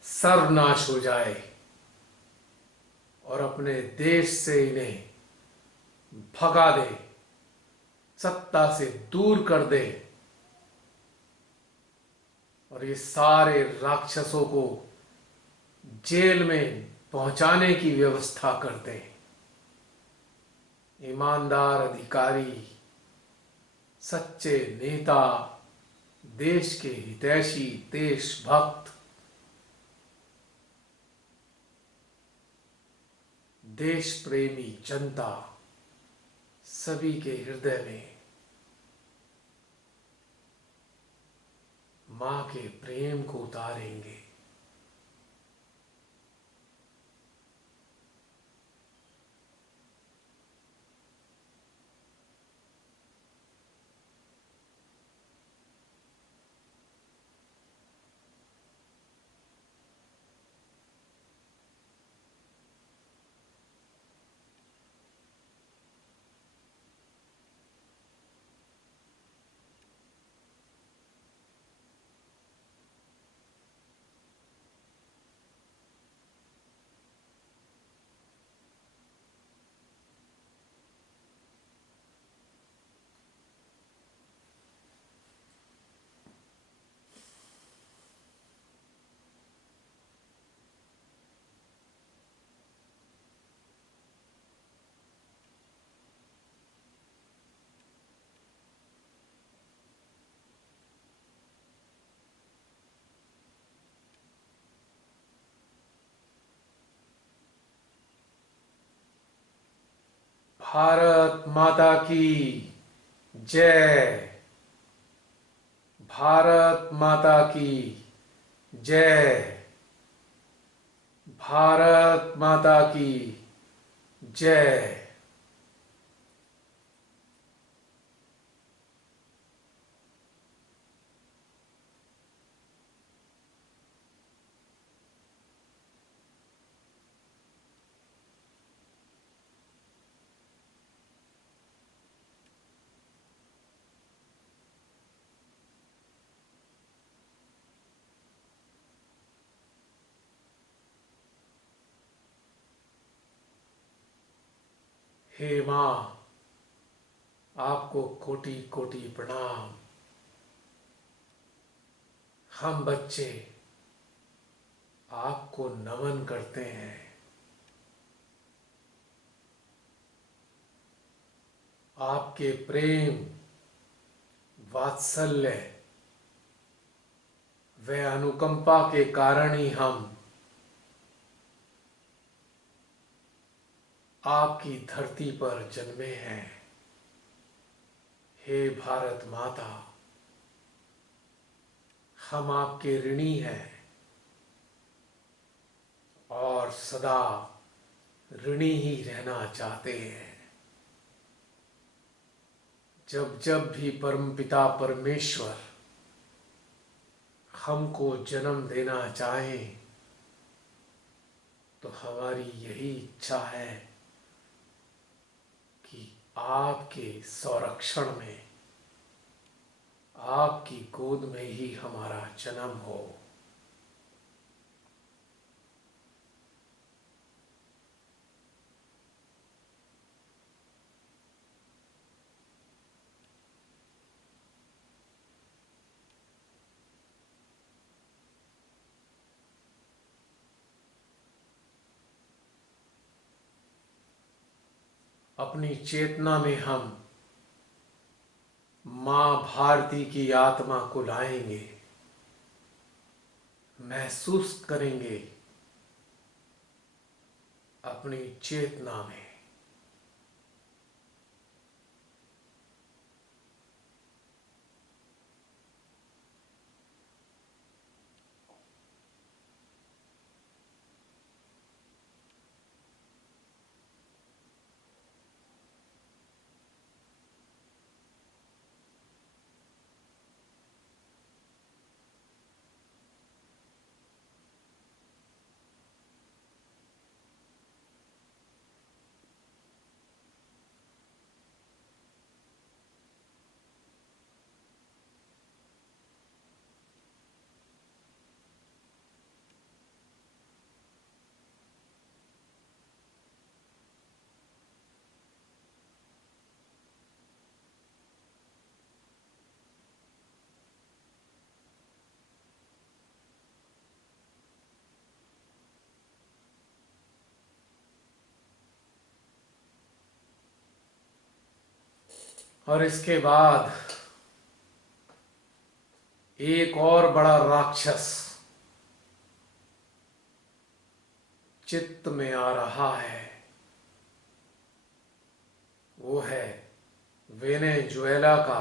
सर्वनाश हो जाए और अपने देश से इन्हें भगा दे, सत्ता से दूर कर दे और ये सारे राक्षसों को जेल में पहुंचाने की व्यवस्था कर दे। ईमानदार अधिकारी, सच्चे नेता, देश के हितैषी, देशभक्त, देश प्रेमी जनता सभी के हृदय में मां के प्रेम को उतारेंगे। भारत माता की जय। भारत माता की जय। भारत माता की जय। हे मां, आपको कोटि कोटि प्रणाम। हम बच्चे आपको नमन करते हैं। आपके प्रेम, वात्सल्य व अनुकंपा के कारण ही हम आपकी धरती पर जन्मे हैं। हे भारत माता, हम आपके ऋणी हैं और सदा ऋणी ही रहना चाहते हैं। जब जब भी परमपिता परमेश्वर हमको जन्म देना चाहें तो हमारी यही इच्छा है कि आपके संरक्षण में, आपकी गोद में ही हमारा जन्म हो। अपनी चेतना में हम मां भारती की आत्मा को लाएंगे, महसूस करेंगे अपनी चेतना में। और इसके बाद एक और बड़ा राक्षस चित्त में आ रहा है। वो है वेनेजुएला का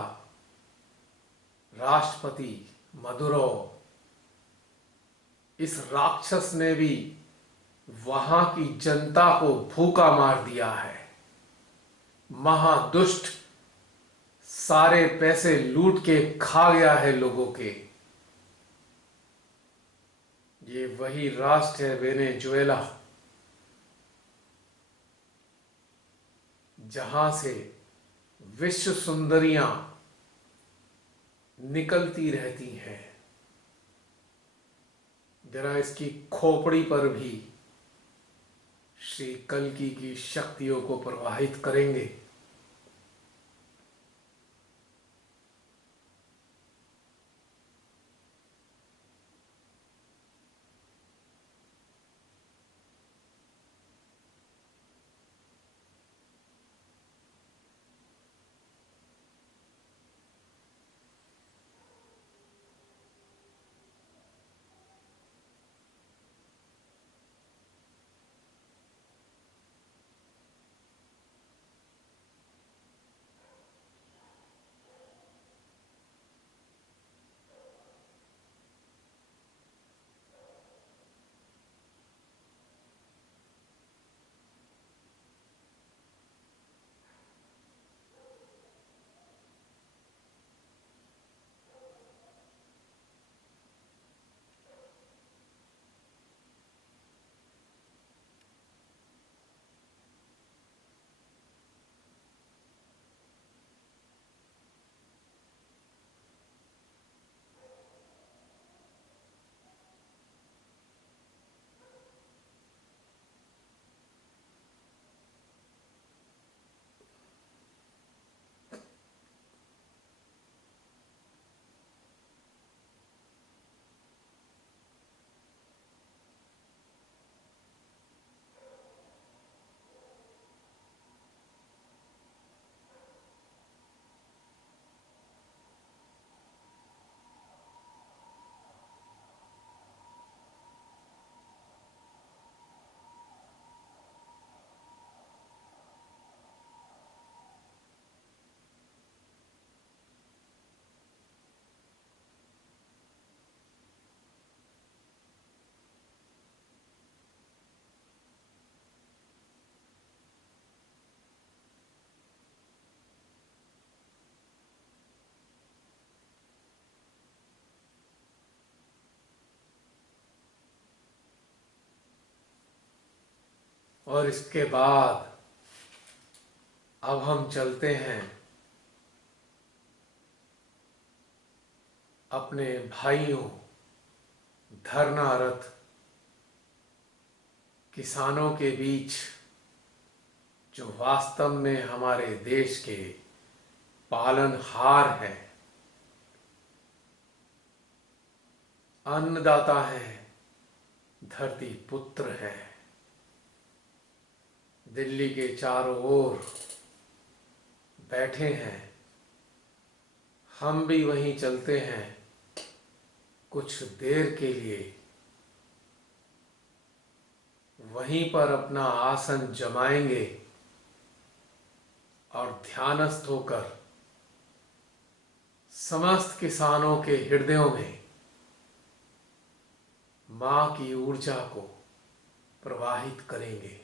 राष्ट्रपति मदुरो। इस राक्षस ने भी वहां की जनता को भूखा मार दिया है। महादुष्ट, सारे पैसे लूट के खा गया है लोगों के। ये वही राष्ट्र है वेनेजुएला, जहां से विश्व सुंदरियां निकलती रहती हैं। जरा इसकी खोपड़ी पर भी श्री कल्कि की शक्तियों को प्रवाहित करेंगे। और इसके बाद अब हम चलते हैं अपने भाइयों धरनारत किसानों के बीच, जो वास्तव में हमारे देश के पालनहार हैं, अन्नदाता हैं, धरती पुत्र हैं। दिल्ली के चारों ओर बैठे हैं। हम भी वहीं चलते हैं कुछ देर के लिए। वहीं पर अपना आसन जमाएंगे और ध्यानस्थ होकर समस्त किसानों के हृदयों में मां की ऊर्जा को प्रवाहित करेंगे।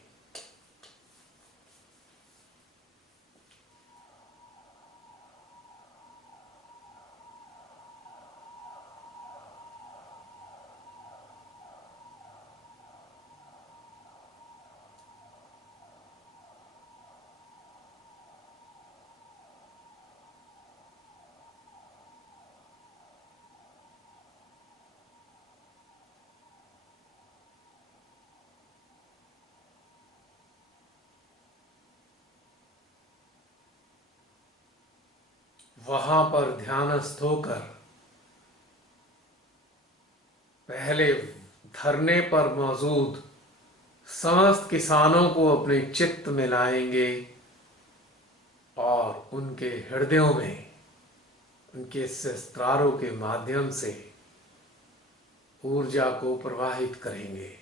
वहां पर ध्यानस्थ होकर पहले धरने पर मौजूद समस्त किसानों को अपने चित्त में लाएंगे और उनके हृदयों में उनके शस्त्रारों के माध्यम से ऊर्जा को प्रवाहित करेंगे।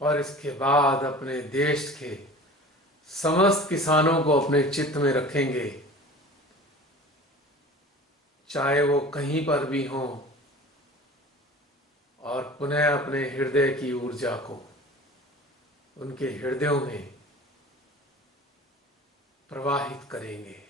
और इसके बाद अपने देश के समस्त किसानों को अपने चित्त में रखेंगे, चाहे वो कहीं पर भी हों, और पुनः अपने हृदय की ऊर्जा को उनके हृदयों में प्रवाहित करेंगे।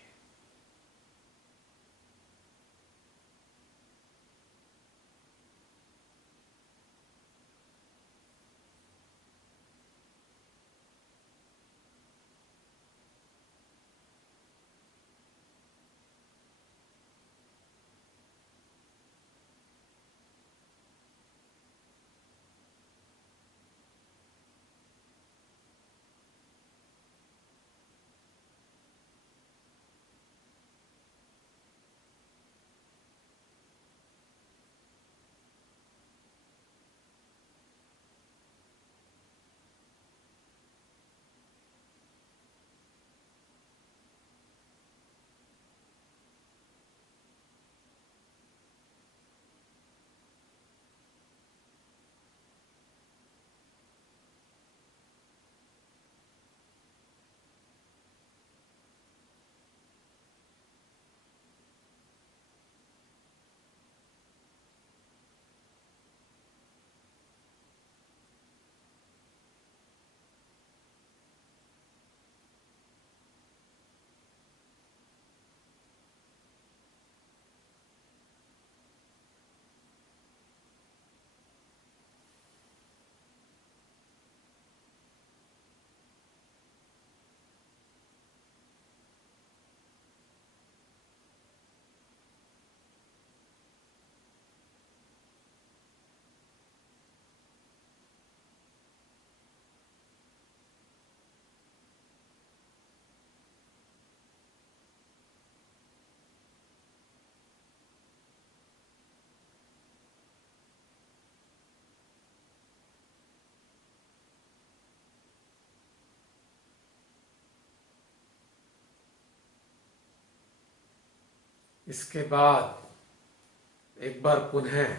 इसके बाद एक बार पुनः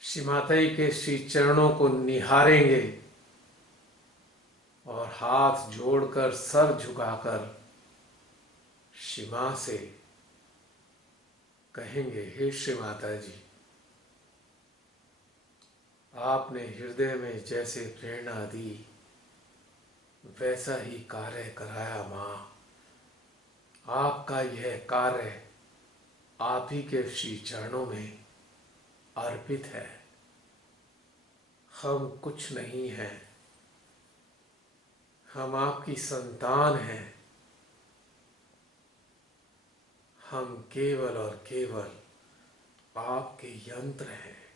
श्री माताजी के श्री चरणों को निहारेंगे और हाथ जोड़कर सर झुकाकर श्री मां से कहेंगे, हे श्री माता जी, आपने हृदय में जैसे प्रेरणा दी वैसा ही कार्य कराया मां। आपका यह कार्य आप ही के श्री चरणों में अर्पित है। हम कुछ नहीं हैं, हम आपकी संतान हैं। हम केवल और केवल आपके यंत्र हैं।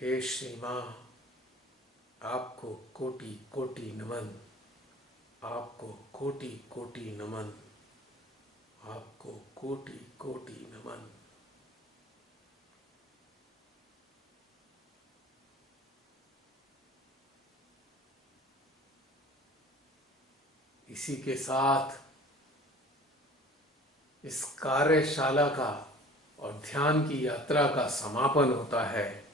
हे श्री मां, आपको कोटि कोटि नमन, आपको कोटि कोटि नमन, आपको कोटि कोटि नमन। इसी के साथ इस कार्यशाला का और ध्यान की यात्रा का समापन होता है।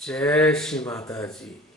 जय श्री माता जी।